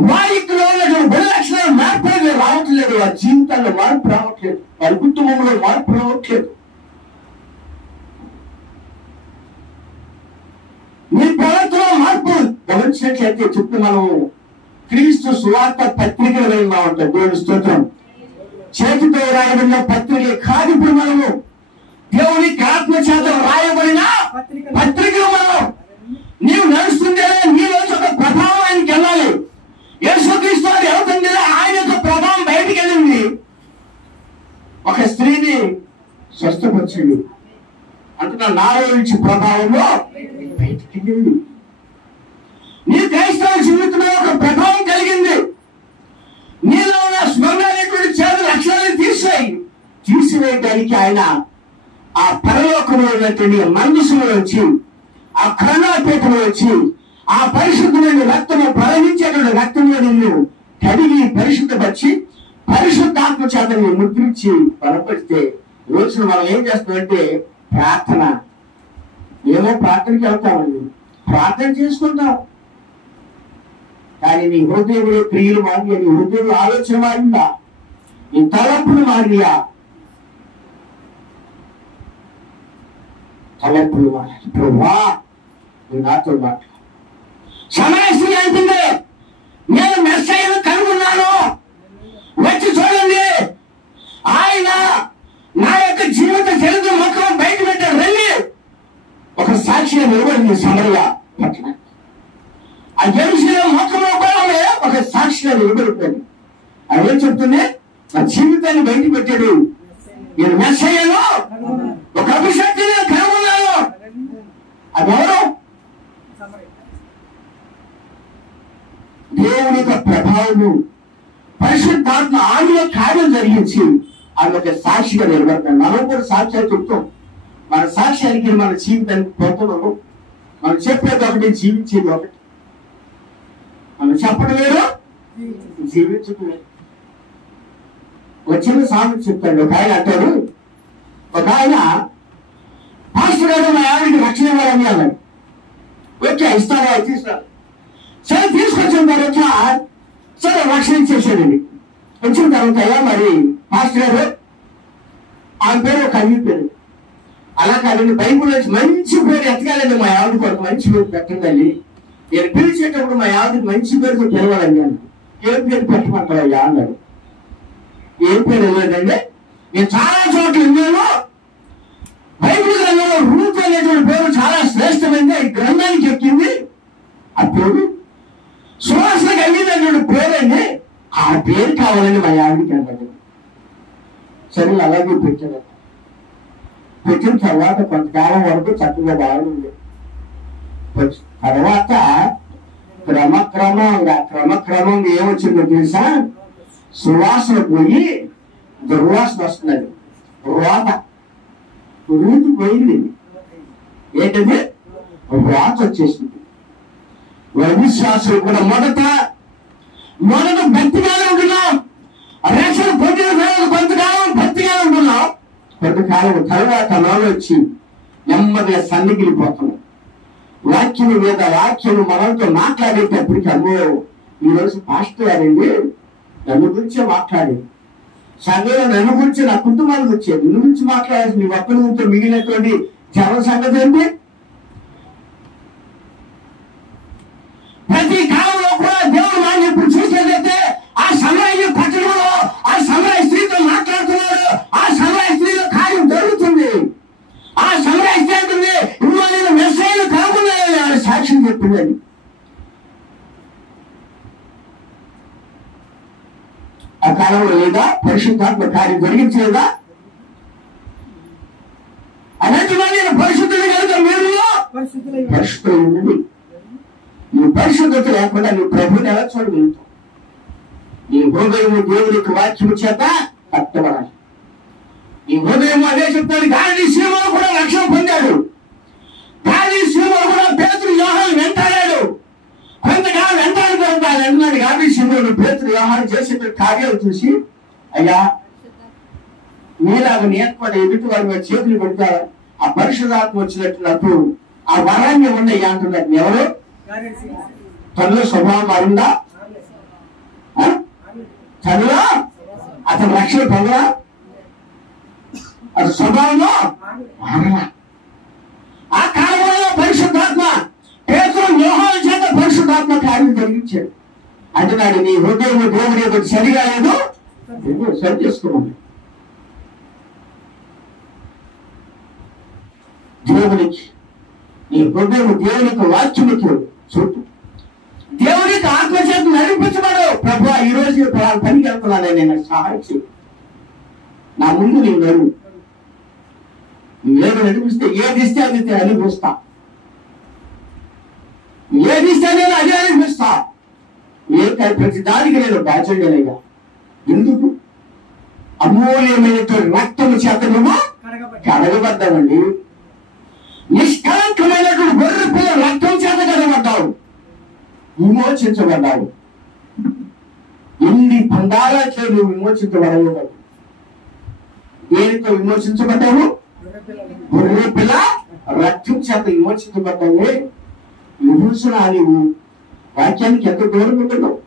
వారిలో గుణ లక్షణాలు మార్పు రావట్లేదు. వారి జీవితాల్లో మార్పు రావట్లేదు, వారి కుటుంబంలో మార్పు రావట్లేదు. మీ ప్రవర్తన మార్పు గమనించినట్లయితే చెప్తే మనం క్రీస్తు సువార్త పత్రికలు వెళ్ళినా ఉంటాం. దేవుని స్తోత్రం. చేతితో రాయబడిన పత్రిక కాదు, ఇప్పుడు మనము దేవునికి ఆత్మ చేత రాయబడిన పత్రికలు. మనం నీవు నడుస్తుంటే నీలోంచి ఒక ప్రభావం ఆయనకి వెళ్ళాలి. యేసుక్రీస్తు వారు వెళ్తుంటే ఆయన యొక్క ప్రభావం బయటికి వెళ్ళింది. ఒక స్త్రీని స్వస్థపరిచింది అంటున్నా, నాలో నుంచి ప్రభావంలో బయటికి వెళ్ళింది. నీ క్రైస్తవ జీవితంలో ఒక ప్రభావం కలిగింది. నీలో ఉన్న స్మరణమైనటువంటి చేదు లక్షణాలను తీసివేయడానికి ఆయన ఆ పరలోకంలో ఉన్నటువంటి మనసులో వచ్చి, ఆ కరుణాపేటలో వచ్చి, ఆ పరిశుద్ధమైన రక్తము ప్రవహించేటువంటి రక్తంలో నిన్ను కడిగి పరిశుద్ధపరిచి పరిశుద్ధాత్మ చేత ముద్రించి బలపరిస్తే రోజున మనం ఏం చేస్తామంటే ప్రార్థన. ఏమో ప్రార్థనకి వెళ్తామండి, ప్రార్థన చేసుకుంటాం, కానీ నీ హృదయంలో క్రియలు మారినా, నీ హృదయంలో ఆలోచన మారిందా, నీ తలంపులు మారినా? తలంపులు మారాలి. ప్రభువా నువ్వు నాతో మాట్లాడు. సమరస్త్రీ అంటుంది, నేను మెస్సయ్యను కనుగొన్నాను, వచ్చి చూడండి, ఆయన నా యొక్క జీవిత చరిత్ర మొత్తం బయట పెట్టాడు, రండి. ఒక సాక్షిగా నిలబడింది సమరయ పట్ల. ఆ జెరూసలేం మొత్తంలో కూడా ఒక సాక్షిగా నిలబడిపోయింది. అది ఏం చెప్తుంది? నా జీవితాన్ని బయట పెట్టాడు, నేను మెస్సయ్యను, ఒక అభిషక్తిని కనుగొన్నాను. అదెవరు? దేవుని యొక్క ప్రభావము, పరిశుద్ధాత్మ ఆమెలో కార్యం జరిగించి ఆమె ఒక సాక్షిగా నిలబడతాం. మనం కూడా సాక్ష్యాలు చెప్తాం. మన సాక్ష్యానికి మన జీవితానికి పోతున్నాము. మనం చెప్పేది ఒకటి, జీవించేది ఒకటి. మనం చెప్పడం వేరు, జీవించడం వేరు. వచ్చిన సామెత చెప్తాడు. ఒక ఆయన అంటాడు, ఒక ఆయన పాస్టర్ గారు మా ఆవిడకి రక్షణ ఇవ్వాలని అన్నాడు. ఓకే ఇస్తారా, తీస్తారు. సరే తీసుకొచ్చిన తర్వాత సరే రక్షణ ఇచ్చేసాడండి. వచ్చిన తర్వాత అయ్యా మరి పాస్టర్ గారు, ఆమె పేరు ఒక అన్ని పేరు. అలా కాదండి, బైబుల్ నుంచి మంచి పేరు ఎత్తగాలండి, మా ఆవిడ కొరకు మంచి పేరు పెట్టండి. నేను పిలిచేటప్పుడు మా ఆవిడకి మంచి పేరుతో పిలవాలండి అన్నాడు. ఏం పేరు పెట్టమంటావయ్యా అన్నాడు. ఏం పేరు వెళ్ళలేదండి, నేను చాలా చోట్ల విన్నాను, బైబిల్ గ్రంథంలో రూత్ అనేటువంటి పేరు చాలా శ్రేష్టమైంది, ఈ గ్రంథానికి ఎక్కింది. ఆ పేరు సువాసన కలిగినటువంటి పేరండి, ఆ పేరు కావాలని మా ఆవిడకి అన్నాడు. సరే అలాగే పెట్టాడు. పెట్టిన తర్వాత కొంతకాలం వరకు చక్కగా బాగుంది. తర్వాత క్రమక్రమంగా ఏమొచ్చిందో తెలుసా? సువాసన పోయి దుర్వాసన వస్తున్నది. రోత రూతు పోయింది. ఏంటది? రోత వచ్చేసింది. విశ్వాసులు కూడా మొదట మొదట భక్తిగానే ఉంటున్నాం, రక్షణ పొందిన తర్వాత కొంతకాలం భక్తిగానే ఉంటున్నాం, కొంతకాలం తర్వాత నాలో వచ్చి నెమ్మదిగా సన్నిగిలిపోతున్నాం. వాక్యం మీద వాక్యం మనతో మాట్లాడేటప్పటికి అమ్మో ఈరోజు పాస్టర్ గారండి నన్ను గురించే మాట్లాడేది, సంఘంలో నన్ను గురించి నా కుటుంబానికి వచ్చేది, నిన్ను గురించి మాట్లాడాల్సి నీ ఒక్కరి గురించి మిగిలినటువంటి జన సంగతి ఏంటి? ప్రతి కాలంలో కూడా దేవుడు మనం ఎప్పుడు చూసినట్లయితే ఆ సమరయ్య పట్టణంలో ఆ సమరయ్య స్త్రీతో మాట్లాడుతున్నాడు, ఆ సమరయ్య స్త్రీలో కార్యం జరుగుతుంది. ఆ సమరయ్య స్త్రీ అంటుంది ఇవ్వ నేను మెస్సయ్యను కనుగొన్నానని ఆయన సాక్ష్యం చెప్పిందని. ఆ కాలంలో లేదా పరిశుద్ధాత్మ కార్యం జరిగించలేదా? అలాంటి నేను పరిశుద్ధులు కనుక మీరు పరిశుద్ధులు. నీ పరిశుద్ధత లేకుండా నీ ప్రభుని ఎలా చూడగలుగుతావు? నీ హృదయము దేవునికి వాక్యము చేత కట్టబడాలి. నీ హృదయము అదే చెప్తాడు. గాలి సీమలు కూడా రక్షణ పొందాడు, గాలి సీమలు కూడా పేతురు యోహాను వెంటాడాడు, కొంతకాలం వెంటాడుతూ ఉంటాడు అన్నాడు. గాలి సీమలు పేతురు యోహాను చేసే కార్యాలు చూసి అయ్యా మీలాగా నేర్పడి ఎదుటి వారి మీద చేతులు పెడతారు, ఆ పరిశుద్ధాత్మ వచ్చినట్టు ఆ వరాన్ని ఉన్నాయి అంటున్నారు. ఎవరు? తనలో స్వభావం మారిందా? తనలో అతను రక్షణ పొందరా? అది స్వభావంలో మారలా. ఆ కాలంలో పరిశుద్ధాత్మ పేతురు యోహాను చేత పరిశుద్ధాత్మ కార్యం జరిగించాడు. అంటున్నాడు నీ హృదయం దేవుని యొక్క సరిగా లేదు, సరి చేసుకోమని. దేవునికి నీ హృదయం దేవునికి వాక్యముకి చూడు, దేవునికి ఆత్మచేత నడిపించబడు. ప్రభు ఈ రోజు పనికి వెళ్తున్నాను, నేను సహాయం చేయి, నా ముందు నేను నడువు, నువ్వేదో నడిపిస్తే ఏది ఇస్తే అది అనిపిస్తా, ఏది ఇస్తే నేను అదే అనిపిస్తా. ప్రతి దానికి నేను బాధ్యతగా. ఎందుకు? అమూల్యమైనటువంటి రక్తము చేత నువ్వు కడగబడ్డావండి. నిష్కలంకమైనటువంటి గొర్రె పిల్ల రక్తం చేత కడగబడ్డావు, విమోచించబడ్డావు. ఎన్ని పందాలతో నువ్వు విమోచించబడలేదు. దేనితో విమోచించబడ్డావు? గొర్రె పిల్ల రక్తం చేత విమోచించబడ్డావు. విమోచన నీవు వాక్యానికి ఎంత దూరం ఉంటున్నావు?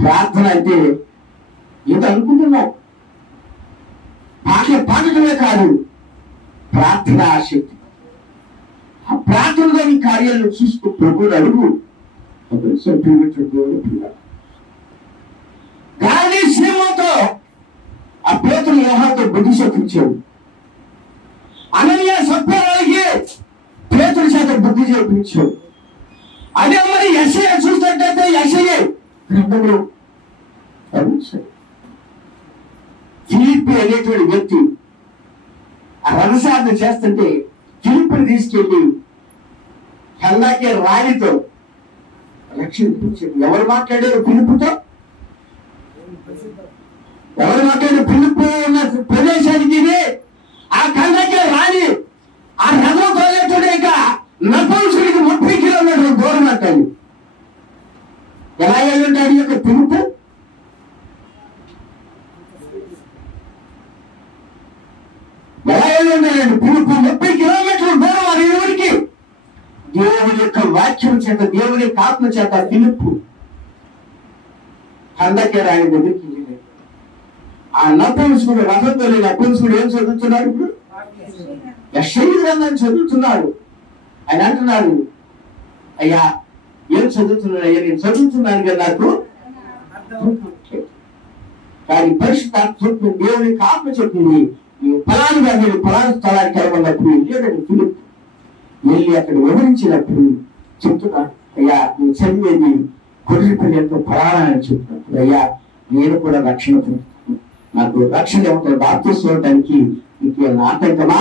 ప్రార్థన అంటే ఏదో అనుకుంటున్నావు. పాటలు పాడటమే కాదు, ప్రార్థన ఆసక్తి. ఆ ప్రార్థనలో నీ కార్యాలను చూస్తూ ప్రభువుని అడుగు. గాలి శ్రీమతో ఆ పేతురు యోహానుతో బుద్ధి చెప్పించాడు. అననీయ సప్ఫీరాలకి పేతురు చేత బుద్ధి చెప్పించాడు. అదే మరి యెషయా చూసినట్టయితే యెషయా గ్రంథంలో ఫిలిప్పి అనేటువంటి వ్యక్తి ఆ రథసాధన చేస్తుంటే ఫిలిప్పుని తీసుకెళ్లి కల్లాకే రాణితో రక్షించాడు. ఎవరు మాట్లాడారు ఫిలిప్పుతో? ఎవరు మాట్లాడారు? ఫిలిప్పు ఉన్న ప్రదేశానికి ఆ కల్లాకే రాణి ఆ రథం తోలేటోడే ఇక నపుంసకుడికి 30 కిలోమీటర్ల దూరం అంటాడు. ఎలా వెళ్ళుంటాడు యొక్క ఫిలిప్పు? ఎలా వెళ్ళుంటాడండి ఫిలిప్పు? 30 కిలోమీటర్ల దూరం అది ఊరికి. దేవుని యొక్క వాక్యం చేత, దేవుని యొక్క ఆత్మ చేత ఫిలిప్పు కందకే రాని దగ్గరికి వెళ్ళాడు. ఆ నపుంసకుడు రథంతో లేని నపుంసకుడు ఏం చదువుతున్నాడు? ఇప్పుడు యెషయా గ్రంథాన్ని చదువుతున్నాడు. ఆయన అంటున్నాడు, అయ్యా ఏం చదువుతున్నాడు? అయ్యా నేను చదువుతున్నాను కదా, నాకు కానీ పరిశుద్ధాత్మ దేవునికి ఆత్మ చెప్పింది నువ్వు ఫలానుగా మీరు ఫలాను స్థలానికి వెళ్ళమన్నప్పుడు వెళ్ళాడు ఫిలిప్పు. వెళ్ళి అక్కడ వివరించినప్పుడు చెప్తున్నాడు, అయ్యా నువ్వు చదివేది కొద్దిపల్లి ఎంతో ఫలానా అని చెప్తున్నప్పుడు, అయ్యా నేను కూడా రక్షణ పొందుతాను, నాకు రక్షణ ఏమంటారు బాప్తిస్మం ఇవ్వడానికి నీకు ఆటంకమా?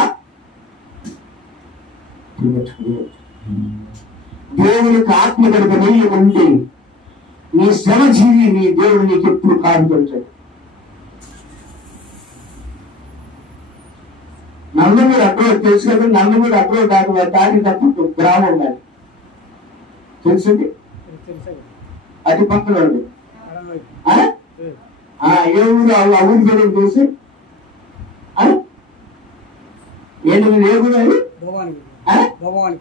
దేవునికి ఆత్మ కనుక నీళ్ళు ఉండి నీ శ్రమజీవి నీ దేవుడు నీకు ఎప్పుడు కాదుకుంటాడు. నందమూరి అడ్రో తెలుసు కదా, నందమూరి అడ్రో దాటి తప్ప గ్రామం ఉండాలి. తెలిసింది అది పక్కన ఉంది. ఏ ఊరు ఆ ఊరి పేరు తెలిసి ఏంటి మీరు ఏ ఊరు అది?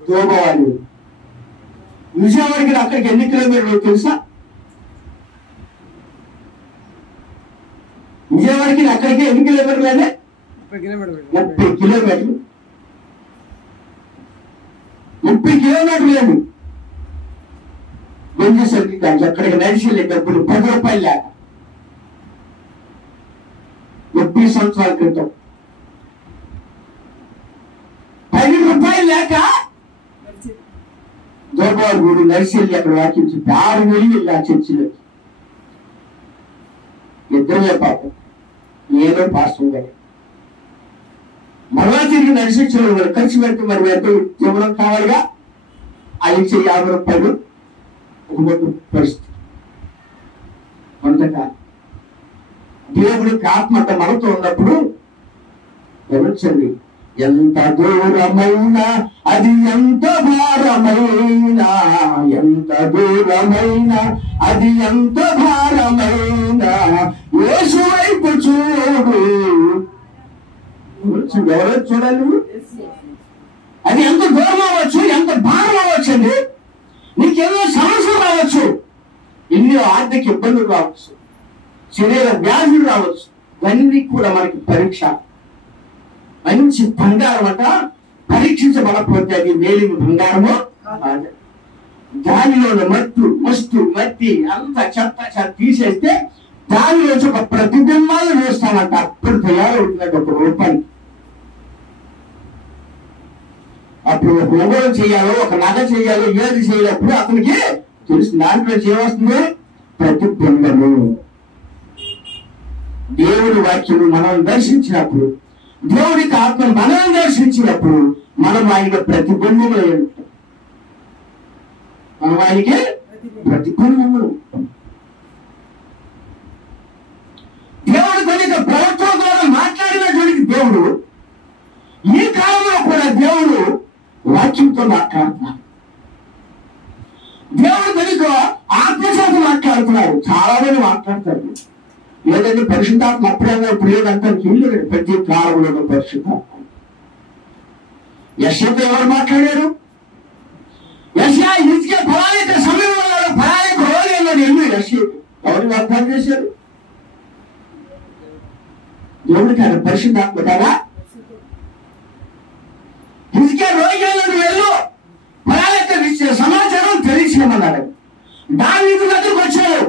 దోబవాని. విజయవాడకి అక్కడికి ఎన్ని కిలోమీటర్లు తెలుసా? విజయవాడకి అక్కడికి ఎన్ని కిలోమీటర్లు అంటే 30 కిలోమీటర్లు. 30 కిలోమీటర్లు అండి. వెళ్ళేసరికి కానీ అక్కడికి నడిచి వెళ్ళేటప్పుడు 10 రూపాయలు లేక 30 సంవత్సరాల క్రితం 10 రూపాయలు లేక దోబారు గుడి నడిచి వెళ్ళి అక్కడ వాక్యం చెప్పి 6 నెలలు వెళ్ళి ఆ చర్చిలోకి. ఇద్దరే పాపం, ఏదో పాస్టర్ గారు. మరలా తిరిగి నడిచించిన ఖర్చు పెడితే మరి ఎంతో జీవనం కావాలిగా. ఆ ఇచ్చే 50 రూపాయలు ఒక పరిస్థితి. కొంతగా దేవుడికి ఆత్మ అంత మనతో ఉన్నప్పుడు గమనించండి, ఎంత దూరమైనా అది ఎంత భారమైనా, ఎంత దూరమైనా అది ఎంత భారమైనా యేసు వైపు చూడు. ఎవరో చూడాలి నువ్వు. అది ఎంత దూరం అవ్వచ్చు, ఎంత భారం అవ్వచ్చండి. నీకెన్నో సమస్యలు రావచ్చు, ఎన్నో ఆర్థిక ఇబ్బందులు రావచ్చు, శరీర వ్యాధులు రావచ్చు. ఇవన్నీ కూడా మనకి పరీక్ష. మంచి బంగారం అంట పరీక్షించబడకపోతే అది మేలిమి బంగారము. దానిలో మట్టి అంత చెత్త తీసేస్తే దానిలోంచి ఒక ప్రతిబింబాలు వేస్తామంట. అప్పుడు తయారవుతున్నట్టు ఒక రూపాయి. అప్పుడు ఒక ఉంగరం చేయాలో, ఒక నగ చేయాలో, ఏది చేయాలప్పుడు అతనికి తెలుసు. దాంట్లో చేయవస్తుంది ప్రతిబింబము. దేవుడి వాక్యము మనం దర్శించినప్పుడు, దేవుడికి ఆత్మ మనం దర్శించినప్పుడు మనం ఆయనకి ప్రతిబింబములు ఉంటాం. మనం ఆయనకి ప్రతిబింబములు. దేవుడు తన ప్రభుత్వం ద్వారా మాట్లాడినటువంటి దేవుడు ఈ కాలంలో కూడా దేవుడు వాక్యంతో మాట్లాడుతున్నారు. దేవుడు తనకు ఆత్మచేత మాట్లాడుతున్నారు. చాలా మంది మాట్లాడతారు. లేదంటే పరిశుద్ధాత్మ అప్పుడేమో ఇప్పుడు లేదంటే ఇల్లు ప్రతి కాలంలో పరిశుద్ధాత్మ. యెషయాతో ఎవరు మాట్లాడారు? యెషయా హిజ్కియా ఫలానిక సమయంలో ఫలానిక రోజు అన్నాడు. ఇల్లు యెషయా ఎవరు వాగ్దానం చేశారు? దేవుడికి ఆయన పరిశుద్ధాత్మ కదా. హిజ్కియా రోజు వెళ్ళు ఫలానిక సమాచారం తెలియచేయమన్నాడు. దావీదు దగ్గరకు వచ్చాడు.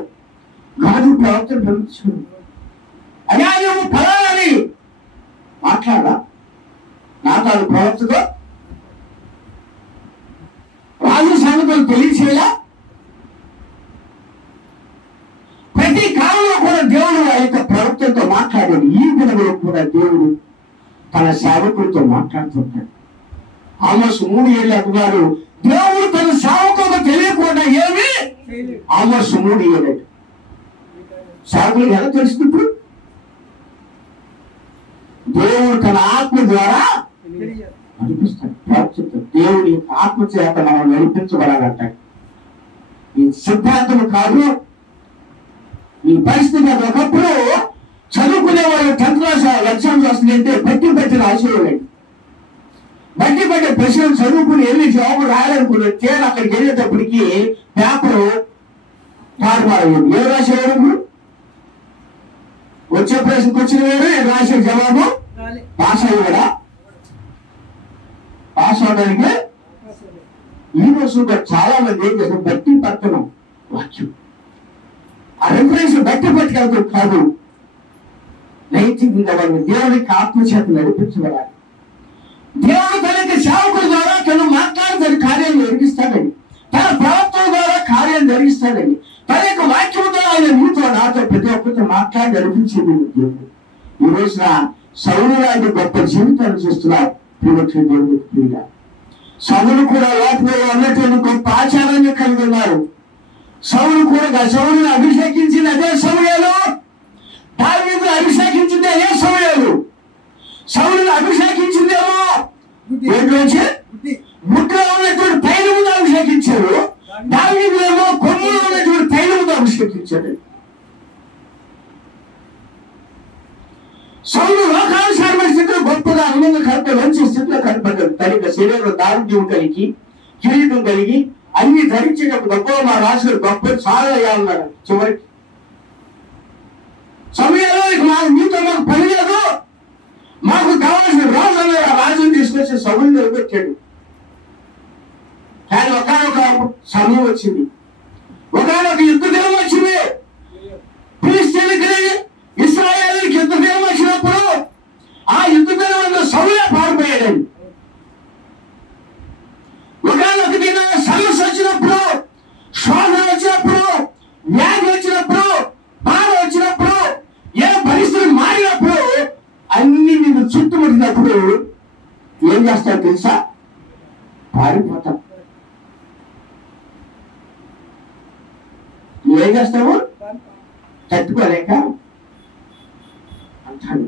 గాదు ప్రవక్తను పంపించాడు. అయ్యా నువ్వు ఫలాలని మాట్లాడా? నాతాను ప్రవక్తతో రాజు సంగతులు తెలియచేయలా? ప్రతి కాలంలో కూడా దేవుడు ఆ యొక్క ప్రవక్తతో మాట్లాడాడు. ఈ దినంలో కూడా దేవుడు తన సేవకులతో మాట్లాడుతుంటాడు. ఆమోసు 3:7 అంటున్నారు, దేవుడు తన సేవకులకు తెలియకుండా ఏమి. ఆమోసు 3:7 సేవకులకు ఎలా తెలుస్తుంది? ఇప్పుడు దేవుడు తన ఆత్మ ద్వారా నడిపిస్తాడు. దేవుడి ఆత్మ చేత మనం నడిపించబడాలంటాడు. ఈ సిద్ధాంతం కాదు, ఈ పరిస్థితి. ఒకప్పుడు చదువుకునే వాళ్ళు 10th క్లాస్ ఎగ్జామ్స్ వస్తుందంటే బట్టి రాసేవాళ్ళండి. బట్టి ప్రశ్నలు చదువుకుని వెళ్ళి జవాబు రాయాలనుకున్నారు. తీరా అక్కడికి వెళ్ళేటప్పటికి పేపరు తారుమారయ్యింది. ఏం రాసేవారు? వచ్చే ప్రశ్నకు వచ్చిన వాడు రాసే జవాబు పాస్ అయ్యాడా? పాస్ అవడానికి ఈ రోజు చాలా మంది ఏం చేస్తారు? బట్టి పట్టణం వాక్యం ఆ రిఫరెన్స్ బట్టి పట్టుకెళ్తారు కాదు. నైతికంగా వాళ్ళని దేవుడికి ఆత్మచేత నడిపించబడాలి. దేవుడు తనకి సేవకుల ద్వారా తను మాట్లాడి కార్యాలు జరిగిస్తాడండి. తన ప్రవక్తల ద్వారా కార్యాలు జరిగిస్తాడండి. తన యొక్క వాక్యం ద్వారా ఆయన మీతో నాతో ప్రతి ఒక్కరితో మాట్లాడి నడిపించేది దేవుడు. ఈ రోజున సౌలు లాంటి గొప్ప జీవితాన్ని చూస్తున్నారు. దేవుడికి ప్రియుగా సౌలు కూడా లోపల ఉన్నటువంటి గొప్ప ఆచారాన్ని కలిగి ఉన్నారు. సౌలుని అభిషేకించింది అదే సమయాలు. దావీదును అభిషేకించింది అదే సమయాలు. సౌలుని అభిషేకించిందేమో ఏంటంటే గుడ్లో ఉన్నటువంటి పైన ముందు అభిషేకించారు. దావీదును గుర్తించాడు. సౌలు లోకానుసారమైన స్థితిలో గొప్పగా అందంగా కనపడి మంచి స్థితిలో కనపడ్డాడు. తన శరీరంలో దారుణ్యం కలిగి కిరీటం కలిగి అన్ని ధరించేటప్పుడు గొప్ప మా రాజుగారు గొప్ప చాలా అయ్యాలన్నాడు. చివరికి సమయంలో ఇక మీతో మాకు పని లేదు, మాకు కావాల్సిన రాజు అన్నారు. ఆ రాజుని తీసుకొచ్చి సౌలు నిలబెట్టాడు. కానీ ఒకనొక సమయం వచ్చింది, ఒకనొక యుద్ధ దినం వచ్చింది. ఫిలిష్తీయులకి ఇశ్రాయేలుకి యుద్ధ దినం వచ్చినప్పుడు ఆ యుద్ధ దినంలో సౌలే పారిపోయాడండి. ఒకనొక దినం సమస్య వచ్చినప్పుడు, శోధన వచ్చినప్పుడు, వ్యాధి వచ్చినప్పుడు, బాధ వచ్చినప్పుడు, ఏ పరిస్థితి మారినప్పుడు, అన్ని నిన్ను చుట్టుముట్టినప్పుడు ఏం చేస్తావు తెలుసా? పారిపోతావు. నువ్వేం చేస్తావు? తట్టుకోలేక అంటాను.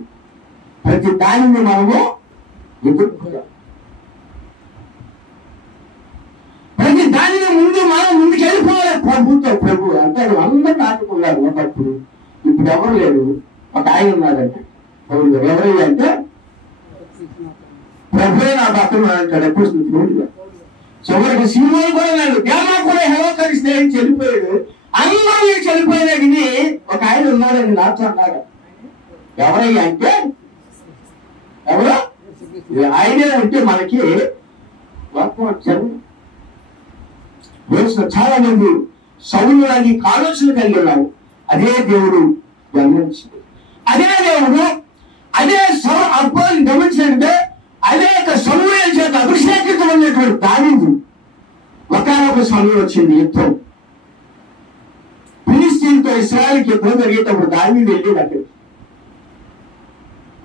ప్రతి దానిని మనము ఎదుర్కోలేం. ప్రతి దానిని మనం ముందుకు వెళ్ళిపోవాలి. ప్రభు అంటారు. అందరూ నాటుకున్నారు ఒకప్పుడు, ఇప్పుడు ఎవరు లేరు. ఒక ఆయన ఉన్నాడంటే ఎవరయ్యా అంటే ప్రభువే నా భక్తుడు అంటాడు. ఎప్పుడు చివరికి సినిమాలు కూడా లేడు. దేవా కూడా హెలోకరిస్తే చెల్లిపోయాడు. అందరూ చెల్లిపోయినా విని ఒక ఆయన ఉన్నాడని నాతో అన్నాడు. ఎవరయ్యా అంటే ఎవరు? ఆయనే అంటే మనకి వచ్చారు. చాలా మంది సౌలు లాంటి ఆలోచనలు కలిగి ఉన్నారు. అదే దేవుడు గమనించింది. అదే దేవుడు అదే అబ్బాయిని గమనించినట్టే అదే సమూయేలు చేత అభిషేకితమైనటువంటి దావీదు ఒకనొక సమయం వచ్చింది. యుద్ధం ఫిలిష్తీయులతో ఇశ్రాయేలుకి యుద్ధం జరిగేటప్పుడు దావీదు వెళ్ళాడు. అక్కడికి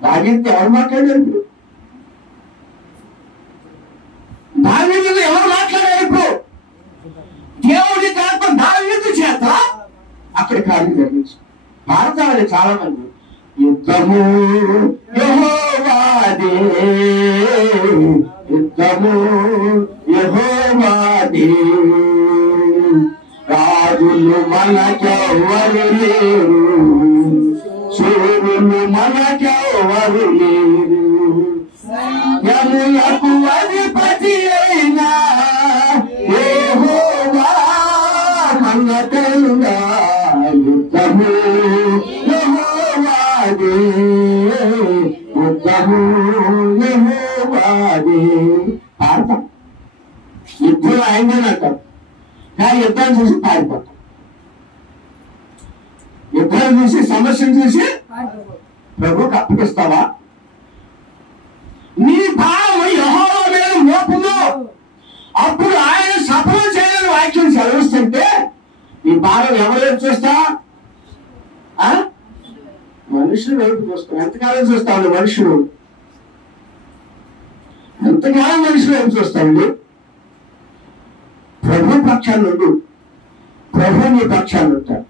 దావీదుతో ఎవరు మాట్లాడారు? ఇప్పుడు దావీదుతో ఎవరు మాట్లాడారు? ఇప్పుడు దేవుడి ఆత్మ దావీదు చేత అక్కడ కార్యం జరిగింది. భారతాలు చాలా మంది యుద్ధము యెహోవాదే, యుద్ధము యెహోవాదే, రాజులు మనకెవ్వరు లేరు, శూరులు మనకెవ్వరు లేరు, యములకు అధిపతి అయినా యెహోవా మనకన్నా. యుద్ధము యెహోవాదే, యుద్ధము యెహోవాదే. పాడతాం. యుద్ధం ఆయననే అంటాం, కానీ యుద్ధాన్ని చూసి పారిపోతాం. యుద్ధాన్ని చూసి సమస్యను చూసి ప్రభువుకి అప్పగిస్తావా? నీ భావం యెహోవా మీద మోపుము, అప్పుడు ఆయన సఫలం చేయాలని వాక్యం సెలవిస్తుంటే నీ భారం ఎవరు చూస్తా? మనుషులు వైపు చూస్తాం. ఎంతకాలం చూస్తావు మనుషులు? ఎంతకాలం మనుషులు వైపు చూస్తావు? ప్రభు పక్షాన్ని ఉండు. ప్రభు నీ పక్షాన్ని ఉంటాడు.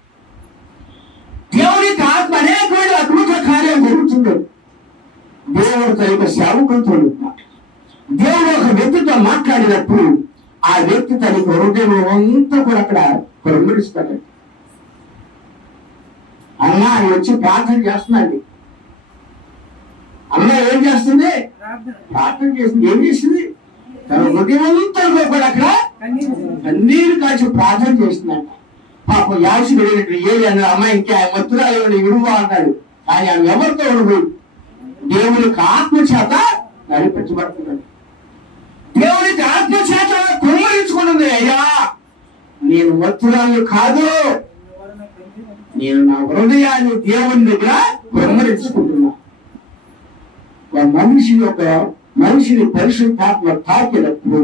దేవునికి ఆత్మ అనేకమైన అద్భుత కార్యం జరుగుతుంది. దేవుడు తన యొక్క సేవకులతో దేవుడు ఒక వ్యక్తితో మాట్లాడినప్పుడు ఆ వ్యక్తి తన హృదయం అంతా కూడా అక్కడ ప్రమరిస్తాడు. అమ్మ ఆయన వచ్చి ప్రార్థన చేస్తుందండి. అమ్మ ఏం చేస్తుంది? ప్రార్థన చేస్తుంది. ఏం చేసింది? తన హృదయం అంతా కూడా అక్కడ కన్నీరు కాచి ప్రార్థన చేస్తుందంట. పాపం యాసి వెళ్ళినట్టు ఏది అన్నాడు. అమ్మ ఇంకా మత్తురాలు విడువా అన్నాడు. కానీ ఆమె ఎవరితో ఉండదు, దేవునికి ఆత్మ చేత నడిపించబడుతున్నాడు. దేవునికి ఆత్మ చేత కుమ్మరించుకుంటుంది. అయ్యా నేను మత్తురాలు కాదు, నేను నా హృదయాన్ని దేవుని దగ్గర కుమ్మరించుకుంటున్నా. మనిషిని పరిశుద్ధాత్మ తాకినప్పుడు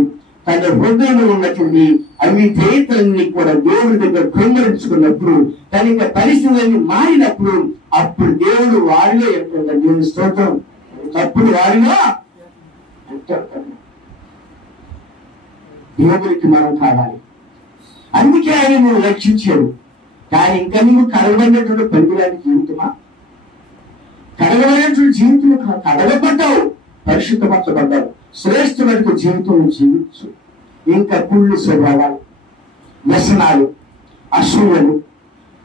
తన హృదయంలో ఉన్నటువంటి అవి దేవతలన్నీ కూడా దేవుడి దగ్గర కుమ్మరించుకున్నప్పుడు తన యొక్క పరిస్థితులన్నీ మారినప్పుడు అప్పుడు దేవుడు వారిలో ఎంత దేవుని స్తోత్రం తప్పుడు వారిలో దేవుడికి మనం కావాలి. అందుకే ఆయన నువ్వు రక్షించాడు. కానీ ఇంకా నువ్వు కడగబడినటువంటి పనికిరాని జీవితమా? కడగబడినటువంటి జీవితం కడగబడ్డావు, పరిశుద్ధపరచబడ్డావు. శ్రేష్టమైన జీవితం జీవించు. ఇంకా కుళ్ళు స్వభావాలు, వ్యసనాలు, అసూయలు,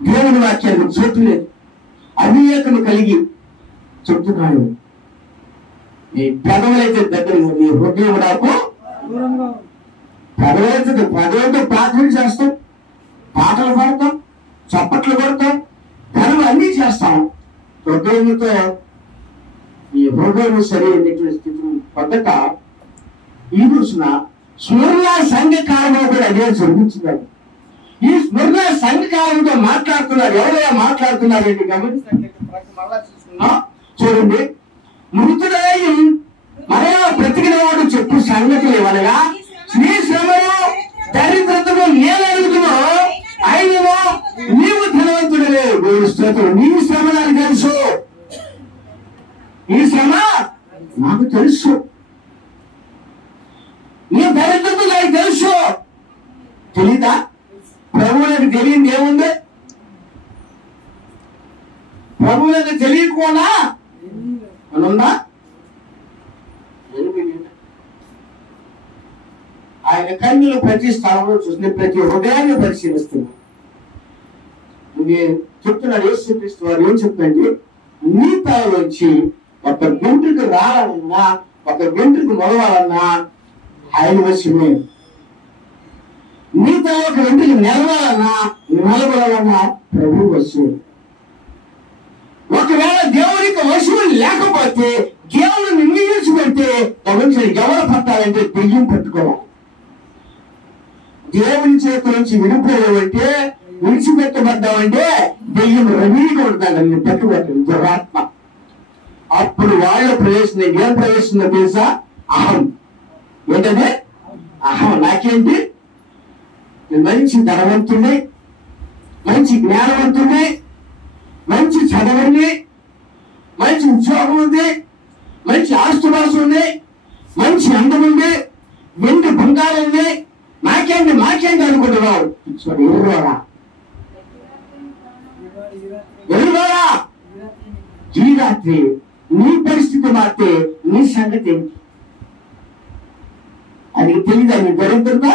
దేవుని వాక్యానికి చోటు లేదు. అవివేకము కలిగి చెప్తున్నాడు, నీ పెదవులైతే దగ్గర, నీ హృదయం నాకు పెదవులతో ప్రార్థన చేస్తాం, పాటలు పాడతాం, చప్పట్లు కొడతాం, పెదవులు అన్నీ చేస్తాం. హృదయంతో ఈ హృదయం సరైనటువంటి స్థితి పొందక ఈ రోజున స్మరణ సంఘకాలంలో కూడా అదే జరుగుతుందండి. ఈ స్మరణ సంఘకాలంతో మాట్లాడుతున్నారు. ఎవరైనా మాట్లాడుతున్నారు ఏంటి గమనించండి. మళ్ళా చూసుకున్నాం చూడండి. మృతుడై మరలా బ్రతికిన వాడు చెప్పు సంగతులు ఏమనగా, నీ శ్రమను దరిద్రతను నేను అడుగుతున్నా, అయినను నీవు ధనవంతుడలే. దేవుని స్తోత్రం. నీ శ్రమ నాకు తెలుసు, నీ శ్రమ నాకు తెలుసు, నీ దరిద్రత నాకు తెలుసు. తెలీదా? ప్రభువులకు తెలియంది ఏముంది? ప్రభువులకు తెలియకుండా ఉందా? ఆయన కన్నులు ప్రతి స్థలంలో చూసిన ప్రతి హృదయాన్ని పరిశీలిస్తున్నాడు. చెప్తున్నాడు యేసుక్రీస్తు వారు ఏం చెప్తుందంటే, నీ తలలోంచి ఒక వెంట్రుకు రావాలన్నా, ఒక వెంట్రుకు మొలవాలన్నా ఆయన వశమే. నీ తల ఒక వెంట్రుకు నిలవాలన్నా, నిలబడాలన్నా ప్రభు వశమే. ఒకవేళ దేవునికి వశము లేకపోతే, దేవుడు నిన్ను విడిచిపెడితే ఎవరు పట్టాలంటే దెయ్యం పట్టుకోవాలి. దేవుని చేతి నుంచి విడిపోయావంటే, విడిచిపెట్టబడ్డావంటే దెయ్యం రమీగా ఉంటాడు, పట్టుబట్టాడు దురాత్మ. అప్పుడు వాళ్ళ ప్రవేశం ఏం ప్రవేశిందో తెలుసా? అహం. ఏంటంటే అహం. నాకేంటి? మంచి ధనవంతుడి, మంచి జ్ఞానవంతుడి, మంచి చదవండి, మంచి ఉద్యోగం ఉంది, మంచి ఆస్తుపాసు ఉంది, మంచి అందం ఉంది, వెండి బంగారం ఉంది, మాకేంటి అనుకుంటున్నావు. ఎదురువారా ఈ రాత్రి నీ పరిస్థితి మారితే నీ సంగతి ఏంటి? అది తెలీదా? నీ దరిద్రత,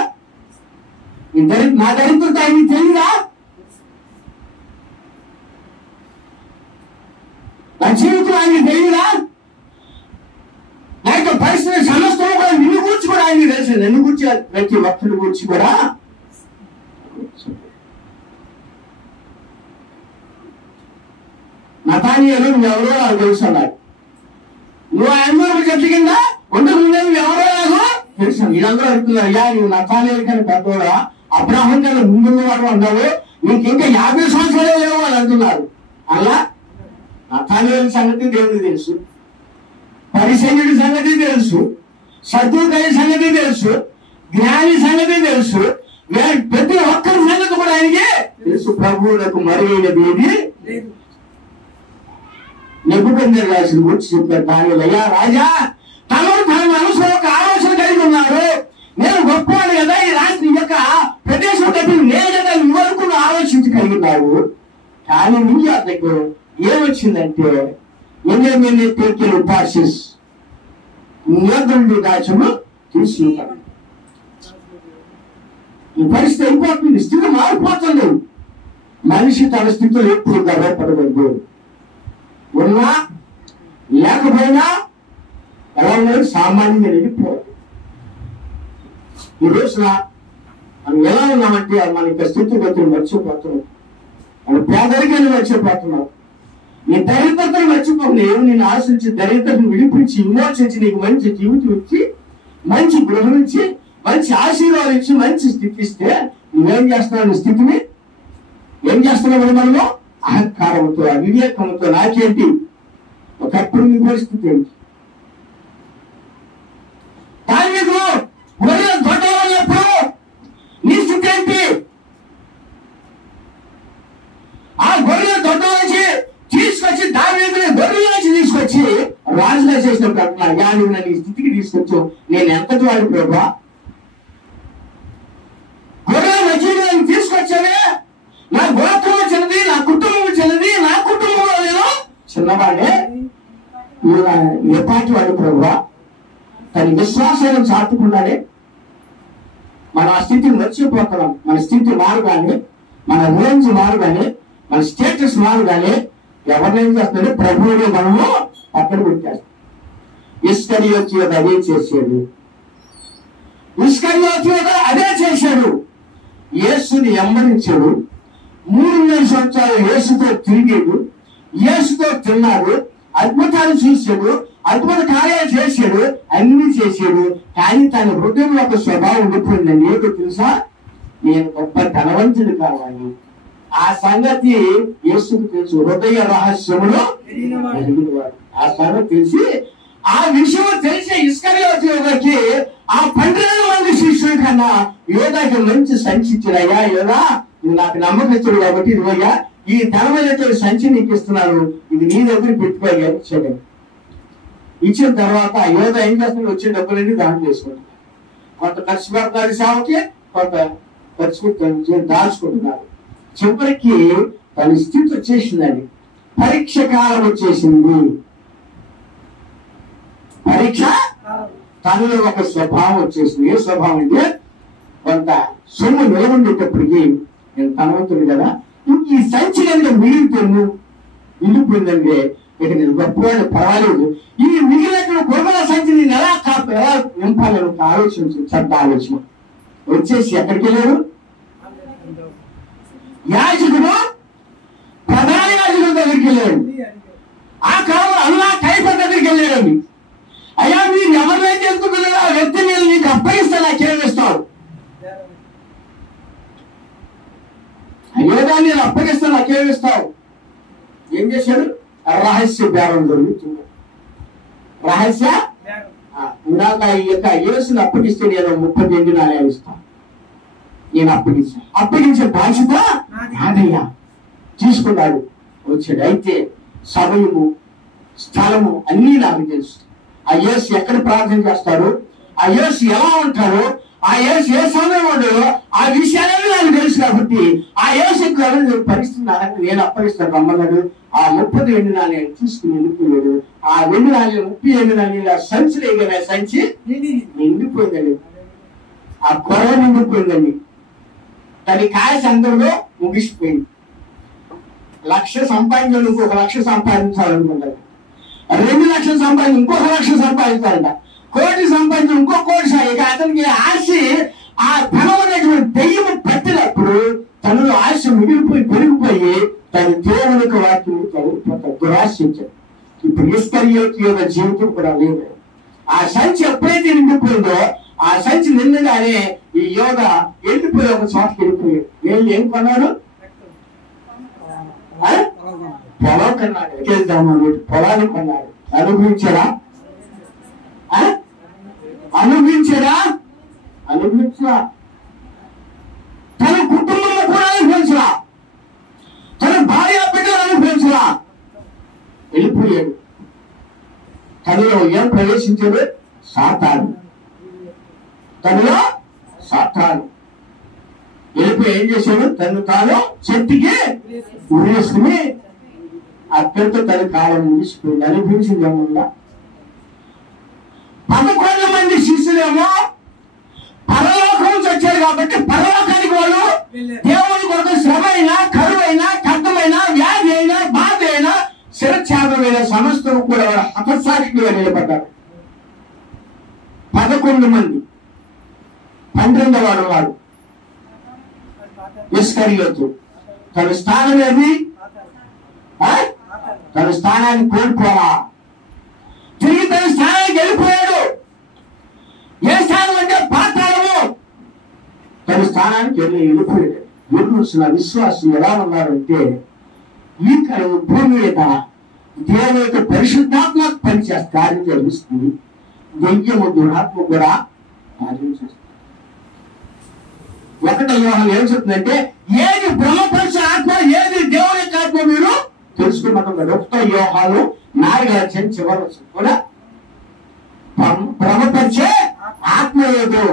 నా దరిద్రత ఆయనకి తెలీదా? నా జీవితం ఆయనకి తెలియదా? నా యొక్క పరిస్థితి సమస్తం కూడా నిన్ను కూర్చి కూడా ఆయనకి తెలుసు. నిన్ను కూర్చి ప్రతి ఒక్కరి కూర్చి కూడా నతానియేలు నువ్వెవరో నాకు తెలుసు అన్నాడు. నువ్వు ఆయన చెట్ల కింద ఉండదు, నువ్వెవరో నాకు తెలుసు. వీళ్ళందరూ అడుగుతున్నారు, అయ్యా నువ్వు నతానియేలు కానీ పెద్దవాడా, అబ్రాహం కన్నా ముందున్నవాడు అన్నావు, నీకు ఇంకా 50 సంవత్సరాలే లేవు అని అంటున్నారు. అలా నతానియేలు సంగతి దేవుడికి తెలుసు, పరిసయ్యుడి సంగతి తెలుసు, సద్దుకాయి సంగతి తెలుసు, జ్ఞాని సంగతి తెలుసు, ప్రతి ఒక్కరి సంగతి కూడా ఆయనకి తెలుసు. ప్రభువులకు మరువైనది ఏది లేదు. నెబుకద్నెజరు రాసిన గురించి చెప్పారు. దానిలో అయ్యా రాజా, తన మనసులో ఒక ఆలోచన కలిగి ఉన్నారు, నేను గొప్పవాడు కదా, ఈ రాష్ట్రం యొక్క ప్రదేశం తప్పి నేను కదా నువ్వు అనుకున్న ఆలోచించి కలిగినావు. కానీ నీ దగ్గర ఏమొచ్చిందంటే, దాచము తీసుకుంటాను. ఈ పరిస్థితి అయిపోతుంది, స్థితి మారిపోతుంది. మనిషి తన స్థితిలో ఎప్పుడు గర్వపడకూడదు. ఉన్నా లేకపోయినా ఎలా ఉన్నది సామాన్యంగా వెళ్ళిపోవాలి. ఈ రోజున మనం ఎలా ఉన్నామంటే మన యొక్క స్థితిగతులు మర్చిపోతున్నాం, మన పేదరికాన్ని మర్చిపోతున్నాం, నీ దరిద్రతను మర్చిపోలేవు. నేను ఆశించి దరిద్రతను విడిపించి విమోచించి నీకు మంచి జీవితం ఇచ్చి, మంచి గృహం ఇచ్చి, మంచి ఆశీర్వాదం ఇచ్చి, మంచి స్థితి ఇస్తే నువ్వేం చేస్తున్నావు? స్థితిని ఏం చేస్తున్నావు? మనము అహంకారంతో, అవివేకంతో నాకేంటి, ఒకప్పుడు నీ పరిస్థితి ఏంటి? దావీదు గొర్రెల దొడ్డప్పుడు నీ స్థితి ఏంటి? ఆ గొర్రెల దొడ్డ నుంచి తీసుకొచ్చి దావీదుని గొర్రెల నుంచి తీసుకొచ్చి రాజుగా చేసినప్పుడు అంటున్నా, యా నువ్వు నన్ను ఈ స్థితికి తీసుకొచ్చు, నేను ఎంతటి వాడు ప్రభా? గొర్రెల మధ్య తీసుకొచ్చానే, నా గోత్రం చిన్నది, నా కుటుంబం చిన్నది, నా కుటుంబంలో నేను చిన్నవాడే, ఏ పాటి వాడు ప్రభువా? తన విశ్వాసాలను చాటుకున్నాడే. మన స్థితిని మర్చిపోతున్నాం. మన స్థితి మారుగానే, మన రేంజ్ మారుగానే, మన స్టేటస్ మారగానే ఎవరినేం చేస్తాడు? ప్రభువుని మనము పక్కన పెట్టేస్తాం. ఇస్కరియోతు యోధ అదే చేశాడు. ఇస్కరియోతు యోధ అదే చేశాడు. యేసుని వెంబడించాడు. 3 సంవత్సరాలు యేసుతో తిరిగాడు, యేసుతో తిన్నాడు, అద్భుతాలు చూశాడు, అద్భుత కార్యాలు చేశాడు, అన్ని చేశాడు. కానీ తన హృదయంలో ఒక స్వభావం ఉండిపోయిందండి. ఏంటో తెలుసా? నేను గొప్ప ధనవంతుడు కావాలి. ఆ సంగతి యేసుకు తెలుసు. హృదయ రహస్యములో ఎరిగినవాడు. ఆ సంగతి తెలిసి, ఆ విషయం తెలిసే ఇస్కరియోతు యోధకి ఆ 12 మంది శిష్యుల కన్నా యోధాకి మంచి సంచి ఇచ్చాడు. అయ్యా యోధా, నువ్వు నాకు నమ్మకస్తుడు కాబట్టి ఇదిగోయ్యా, ఈ ధనమైనటువంటి సంచి నీకు ఇస్తున్నాను, ఇది నీ దగ్గర పెట్టుకోగా ఇచ్చాడు. ఇచ్చిన తర్వాత యోధ ఏం చేస్తున్నాడు? వచ్చే డబ్బులన్నీ దాంట్లో వేసుకుంటున్నాడు. కొంత ఖర్చు పెడతాడు సేవకి, కొంత ఖర్చు దాచుకుంటున్నాడు. చివరికి తన స్థితి వచ్చేసిందండి. పరీక్ష కాలం వచ్చేసింది. పరీక్ష తనలో ఒక స్వభావం వచ్చేసింది. ఏ స్వభావం అంటే, కొంత సొమ్ము నిలబడేటప్పటికి నేను ధనవంతుడు కదా, ఈ సంచి కనుక మిగిలిపోయిందంటే ఇక నేను గొప్పవాడు, పర్వాలేదు, ఈ మిగిలిన గొర్రెల సంచి నేను ఎలా నింపాలని ఒక ఆలోచించు, చెడ్డ ఆలోచన వచ్చేసి ఎక్కడికి వెళ్ళాడు? యాజకుడు, ప్రధాన యాజకుడు దగ్గరికి వెళ్ళాడు. ఆ కాలంలో అల్లా కైఫ దగ్గరికి వెళ్ళాడండి. అయ్యా, మీరు ఎవరినైతే వెళ్తున్నారో ఆ వ్యక్తి నేను నీకు అప్పగిస్తా, నాకేమిస్తావు? అయ్యోదా, నేను అప్పగిస్తా, నాకేమిస్తావు? ఏం చేశాడు? రహస్య బేరం జరుగుతుంది. రహస్య నాకు ఈ యొక్క యేసుని అప్పగిస్తే నేను 30 వెండి నాణేలు ఇస్తాను. నేను అప్పగించే బాధ్యత నాదయ్యా. తీసుకున్నాడు, వచ్చాడు. అయితే సమయము, స్థలము అన్నీ నాకు తెలుసు. ఆ యేసు ఎక్కడ ప్రార్థన చేస్తాడు, ఆ యేసు ఎలా ఉంటాడో, ఆ యేసు ఏ సమయం ఉండదో, ఆ విషయాలన్నీ నాకు తెలుసు. కాబట్టి ఆ యేసు పరిస్థితి నేను అప్పగిస్తాను రమ్మన్నాడు. ఆ 30 వెండి నాణేలు తీసుకుని వెళ్ళిపోయాడు. ఆ వెండి నాణేలు 30 వెండి నాణేలు ఆ సంచిలో ఎగిన సంచి నిండిపోయిందండి. ఆ కొరవ నిండిపోయిందండి. తన కాయ అందరిలో ముగిసిపోయింది. 1,00,000 సంపాదించాలి, ఇంకొక 1,00,000 సంపాదించాలనుకుంటారు. 2 లక్షలు సంపాదించి ఇంకొక 1,00,000 సంపాదించాలంట. 1,00,000 సంపాదించి ఇంకో 1,00,000. ఇక అతనికి ఆశ, ఆ ధనం అనేటువంటి దెయ్యం పట్టినప్పుడు తనలో ఆశ మిగిలిపోయి పెరిగిపోయి తన దేవునికి వాక్యం చదివిపోతాడు, దురాశించాడు. ఇప్పుడు ఇస్కరియోతు యోధ జీవితం కూడా లేదు. ఆ సంచి ఎప్పుడైతే నిండిపోయిందో, ఆ సంచి నిండగానే ఈ యోధ వెళ్ళిపోయి ఒక చోటకి వెళ్ళిపోయాడు. ఏం కొన్నాడు? పొలం కొన్నాడు. వెళ్దామని పొలాన్ని కొన్నాడు. అనుభవించడా? అనుభవించరా? తన కుటుంబంలో కూడా అనుభవించరా? తన భార్య బిడ్డలు అనుభవించరా? వెళ్ళిపోయాడు. తనలో ఏం ప్రవేశించాడు? సాతాను. తనలో సాతాను వెళ్ళిపోయి ఏం చేశాడు? తను తాను చెట్టుకి ఉరేసుకుని అక్కడితో తన కాలం ముగిసిపోయింది. అనుభవించింది ఏమన్నా? 11 మంది శిష్యులేమో పరలోకం నుంచి వచ్చారు కాబట్టి పరలోకానికి వాళ్ళు దేవుని కొరకు శ్రమ అయినా, కరువు అయినా, ఖడ్గమైనా, వ్యాధి అయినా, బాధ అయినా, శిరఛాదమైన సమస్తం కూడా హతసాక్షిగా నిలబడ్డారు. 11 మంది. 12వ వాడు ఇస్కరియోతు. తన స్థానం ఏది? తన స్థానాన్ని కోల్పోరా, తిరిగి తన స్థానానికి వెళ్ళిపోయాడు. ఏ స్థానం అంటే పాతాళము. తన స్థానానికి వెళ్ళిపోయాడు. వెళ్ళిన విశ్వాసం ఎలా ఉన్నారంటే, ఈ భూమి మీద దేవుని యొక్క పరిశుద్ధాత్మ పనిచేస్తే కార్యం జరిగిస్తుంది. దెయ్యము, దురాత్మ కూడా కార్యం చేస్తుంది. 1వ యోహాను ఏం చెప్తుందంటే, ఏది బ్రహ్మపరిచిన ఆత్మ, ఏది దేవుని యొక్క ఆత్మ మీరు తెలుసుకున్నట్టు. 1వ యోహాను 4వ అధ్యాయం చివరి కూడా బ్రహ్మపరిచే ఆత్మ లేదు.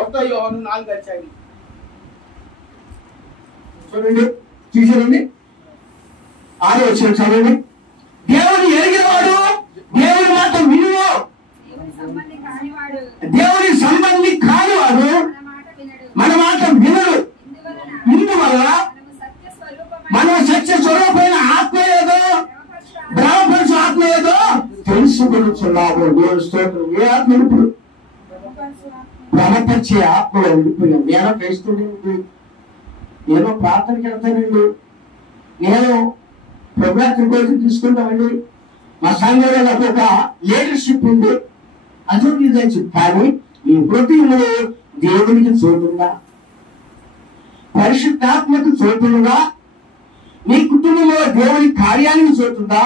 1వ యోహాను 4వ అధ్యాయం చూడండి, చూసారండి. 6వ వచనం చదవండి. దేవుని ఎరిగినవాడు దేవుని మాట వినువు, దేవుని సంబంధి కానివాడు మన మాట వినడు. ఇందువల్ల మనం సత్య స్వరూపమైన ఆత్మ ఏదో, బ్రహ్మపరచు ఆత్మ ఏదో తెలుసుకొనిచున్నాము. దేవుని స్తోత్రం. ఏ ఆత్మ? ఇప్పుడు బ్రహ్మపరిచే ఆత్మలో ఉండిపోయాం. నేను క్రైస్తవుడి, నేను ప్రార్థనకి వెళ్తానండి, నేను ప్రభుత్వ కోసం తీసుకుంటామండి, మా సంఘంలో నాకు ఒక లీడర్షిప్ ఉంది, అది ఇదని. కానీ ఈ హృదయంలో దేవునికి చోటుందా? పరిశుద్ధాత్మకు చోటుందా? నీ కుటుంబంలో దేవుని కార్యానికి చోటుందా?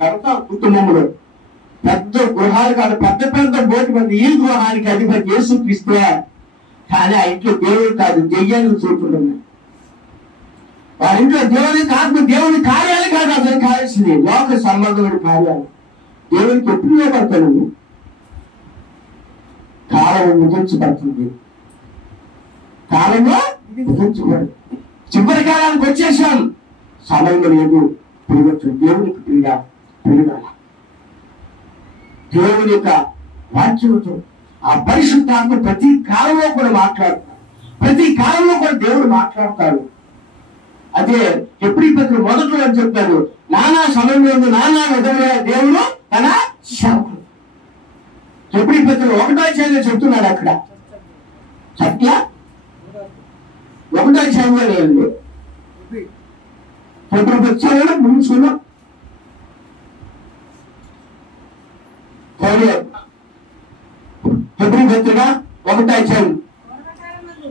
కనుక కుటుంబంలో పెద్ద గృహాలు కాదు, పెద్ద పెద్ద బోటి మంది ఈ గృహానికి అధిపతి యేసుక్రీస్తే, కానీ ఆ ఇంట్లో దేవుడు కాదు, దెయ్యానికి చోటుండదు. వారి ఇంట్లో దేవుని కాదు, దేవుని కార్యాలు కాదు అతను కావాల్సింది, లోక సంబంధమైన కార్యాలు. దేవునికి ఎప్పుడు ఇవ్వబడతాడు? కాలం ముగించబడుతుంది, కాలంలో ముగించబడు. చివరి కాలానికి వచ్చేసాం, సమయం లేదు, పెరగచ్చు. దేవునికి పెరగాల. దేవుని యొక్క వాక్యంతో ఆ పరిశుద్ధాత్మ ప్రతి కాలంలో కూడా మాట్లాడతాడు, ప్రతి కాలంలో కూడా దేవుడు మాట్లాడతాడు. అదే ఎప్పుడు మొదట్లో అని చెప్తాడు, నానా సమయంలో నానా విధంగా దేవుడు తన సేవకుడు. ఎప్పుడు 1వ అధ్యాయంలో చెప్తున్నాడు. అక్కడ సత్య 1వ అధ్యాయంలో లేదు, ఎప్పుడు వచ్చాడో ముంచులో ఎప్పుడు పత్రిక 1వ అధ్యాయం.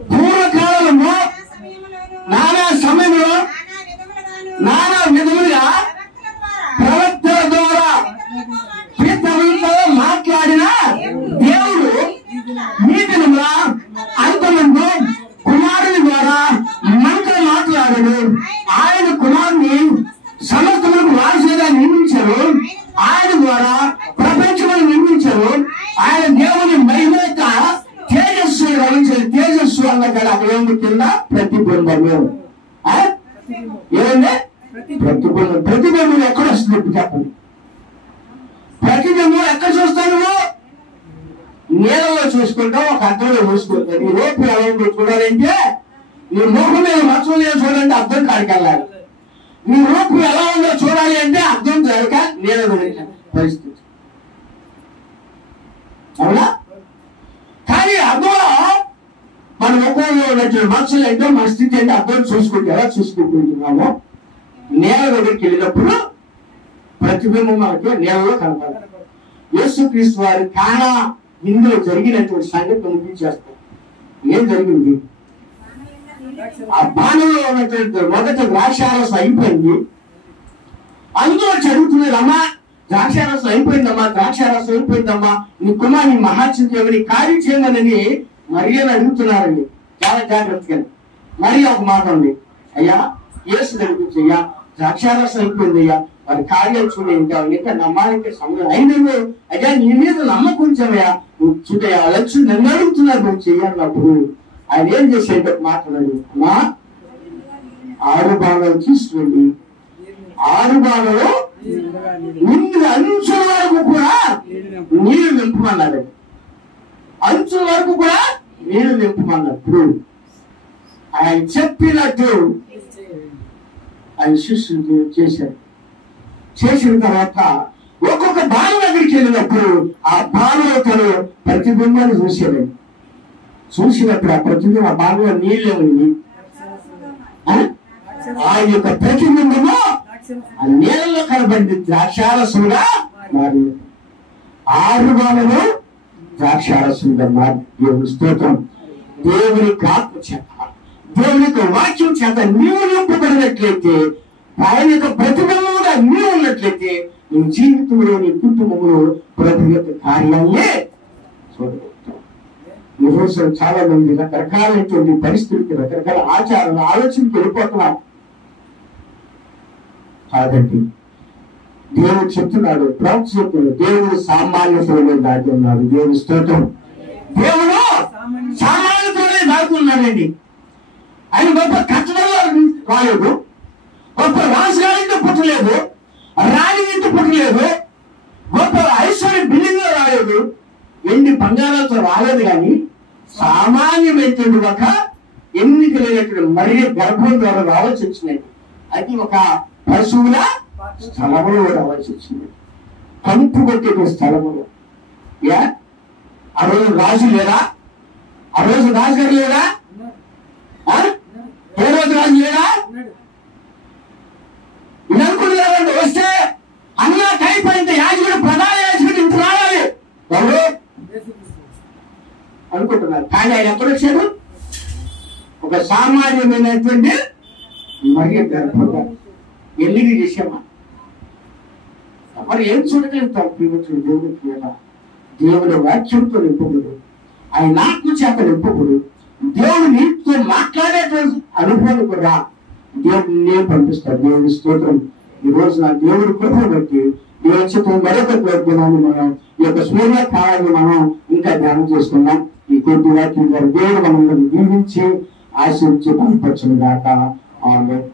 పూర్వకాలంలో నానా సమయంలో నానా విధములుగా ప్రవక్తల ద్వారా పితరులతో మాట్లాడిన దేవుడు ఈ దినమున అంతమంది కుమారుని ద్వారా మనతో మాట్లాడాడు. ఆయన కుమారుని సమస్తములకు వారసుగా నిర్మించారు, ఆయన ద్వారా ప్రపంచమును నిర్మించారు. ఆయన దేవుని మహిమ యొక్క తేజస్సు రవించారు. తేజస్సు అన్న కదా అక్కడ ఏమి కింద ప్రతిబింబము. ఏమంటే ప్రతిబింబం. ప్రతిబింబం ఎక్కడ వస్తుంది ఇప్పుడు చెప్పండి? ప్రతిబింబం ఎక్కడ చూస్తాను? నీళ్ళలో చూసుకుంటాం, ఒక అర్థంలో చూసుకుంటాం. నీ రూపు ఎలా ఉందో చూడాలంటే నీ ముఖం మీద మచ్చలు లేదు చూడాలంటే అర్థం కాడికి వెళ్ళాలి. నీ రూపు ఎలా ఉందో చూడాలి అంటే అర్థం జరగక నీళ్ళ పరిస్థితి. అవునా? కానీ అర్థంలో మన ముఖంలో ఉన్నటువంటి మచ్చలు ఏంటో, మన స్థితి ఏంటో అర్థం చూసుకుంటే ఎలా చూసుకుంటున్నామో, నేల దగ్గరికి వెళ్ళినప్పుడు ప్రతిబింబం మనకి నేలలో కనపడాలి. యేసుక్రీస్తు వారి కానా ఇందులో జరిగినటువంటి సంగతి ముగించేస్తాం. ఏం జరిగింది? ఆ బాణంలో ఉన్నటువంటి మొదట ద్రాక్షారసం అయిపోయింది. అందులో చదువుతున్నది, అమ్మా ద్రాక్షారసం అయిపోయిందమ్మా, ద్రాక్షారసం అయిపోయిందమ్మా, నీ కుమారుని మహాచింతని కార్యం చేయమని మరియను అడుగుతున్నారండి. చాలా జాగ్రత్తగా. మరి ఒక మాట ఉంది, అయ్యా యేసు దగ్గరికి అయ్యా ద్రాక్షారసం అయిపోయింది అయ్యా, వారి కార్యాలు చూడండి, ఇంకా నమ్మాలంటే సమయం అయినప్పుడు అయ్యా నీ మీద నమ్మకం ఉంచావయ్యా, నువ్వు చూడయా లక్ష్యం నన్ను అడుగుతున్నారు నువ్వు చెయ్యాలన్నప్పుడు ఆయన ఏం చేసేట మాట్లాడాడు, అమ్మా 6 భాగాలు తీసుకురండి, 6 భాగాలు ముందు అంచుల వరకు కూడా నీళ్లు నింపమన్నాడు. అంచుల వరకు కూడా నీళ్లు నింపమన్నప్పుడు ఆయన చెప్పినట్టు ఆయన శిష్యులు చేశారు. చేసిన తర్వాత ఒక్కొక్క బాణం దగ్గరికి వెళ్ళినప్పుడు ఆ బాణంలో తను ప్రతిబింబాన్ని చూసేదండి. చూసినప్పుడు ఆ ప్రతిబింబం ఆ బాణంలో నీళ్ళే ఉంది. ఆయన యొక్క ప్రతిబింబము ఆ నీళ్ళలో కనబడింది, ద్రాక్షారసంగా మారి 6 బాణలు ద్రాక్షారసంగా మారి. దేవుని స్తోత్రం. దేవుని ఆత్మ చేత, దేవుని యొక్క వాక్యం చేత నీవు నింపబడినట్లయితే, ఆయన యొక్క ప్రతిబింబముగా నీవు ఉన్నట్లయితే నీ జీవితంలో నీ కుటుంబంలో ప్రతి యొక్క కార్యాలే చూడగలుగుతాం. ఈరోజు చాలా మంది రకరకాలైనటువంటి పరిస్థితులకి, రకరకాల ఆచారాలు, ఆలోచనకి వెళ్ళిపోతున్నారు. కాబట్టి దేవుడు చెప్తున్నాడు, ప్రవక్త చెప్తున్నాడు, దేవుడు సామాన్యతలోనే దాటి ఉన్నాడు. దేవుని స్తోత్రం. దేవుడు సామాన్యతలోనే దాటి ఉన్నాడండి. ఆయన గొప్ప కట్టడంలో రాలేదు, గొప్ప రాజుగారింటి పుట్టలేదు, రాణి ఇంటి పుట్టలేదు, గొప్ప ఐశ్వర్య బిల్డింగ్ లో రాలేదు, వెండి బంగారాలతో రాలేదు. కానీ సామాన్యమైనటువంటి ఒక ఎన్నిక లేనటువంటి మరీ గర్భం ద్వారా రావాల్సి వచ్చినది. అది ఒక పశువుల స్థలములో రావాల్సి వచ్చింది. కంపు కొట్టే స్థలములో. ఆ రోజు రాజు లేరా? ఆ రోజు రాజుగారు లేరా? ఏ రోజు రాజు లేరా? ఇది అనుకుంటున్నారంటే వస్తే అన్నా కైపోయిన యాజకుడు ప్రధాన యాజకుడు ఇంత రావాలి ఎవరు అనుకుంటున్నారు. కానీ ఆయన ఎప్పుడు వచ్చాడు? ఒక సామాన్యమైనటువంటి మరి గర్భంగా ఎల్లిగి చేసామా? మరి ఏం చూడగలుగుతాం? దేవుడికి ఎలా దేవుడి వాక్యంతో నింపబడు, ఆయన ఆత్మ చేత నింపబడు, దేవుడు నీతో మాట్లాడేటువంటి అనుభవాలు కూడా దేవుడిని పంపిస్తాడు. దేవుడి స్తోత్రం. ఈ రోజు నా దేవుడి కృపను బట్టి దేవుడి చిత్రం మరొక దినాన్ని మనం ఈ యొక్క సూర్య కాలాన్ని మనం ఇంకా ధ్యానం చేసుకున్నాం. ఈ కొద్ది వాక్యం ద్వారా దేవుడు మనల్ని దీవించి ఆశీర్వించి బలపరచును గాక. ఆమేన్.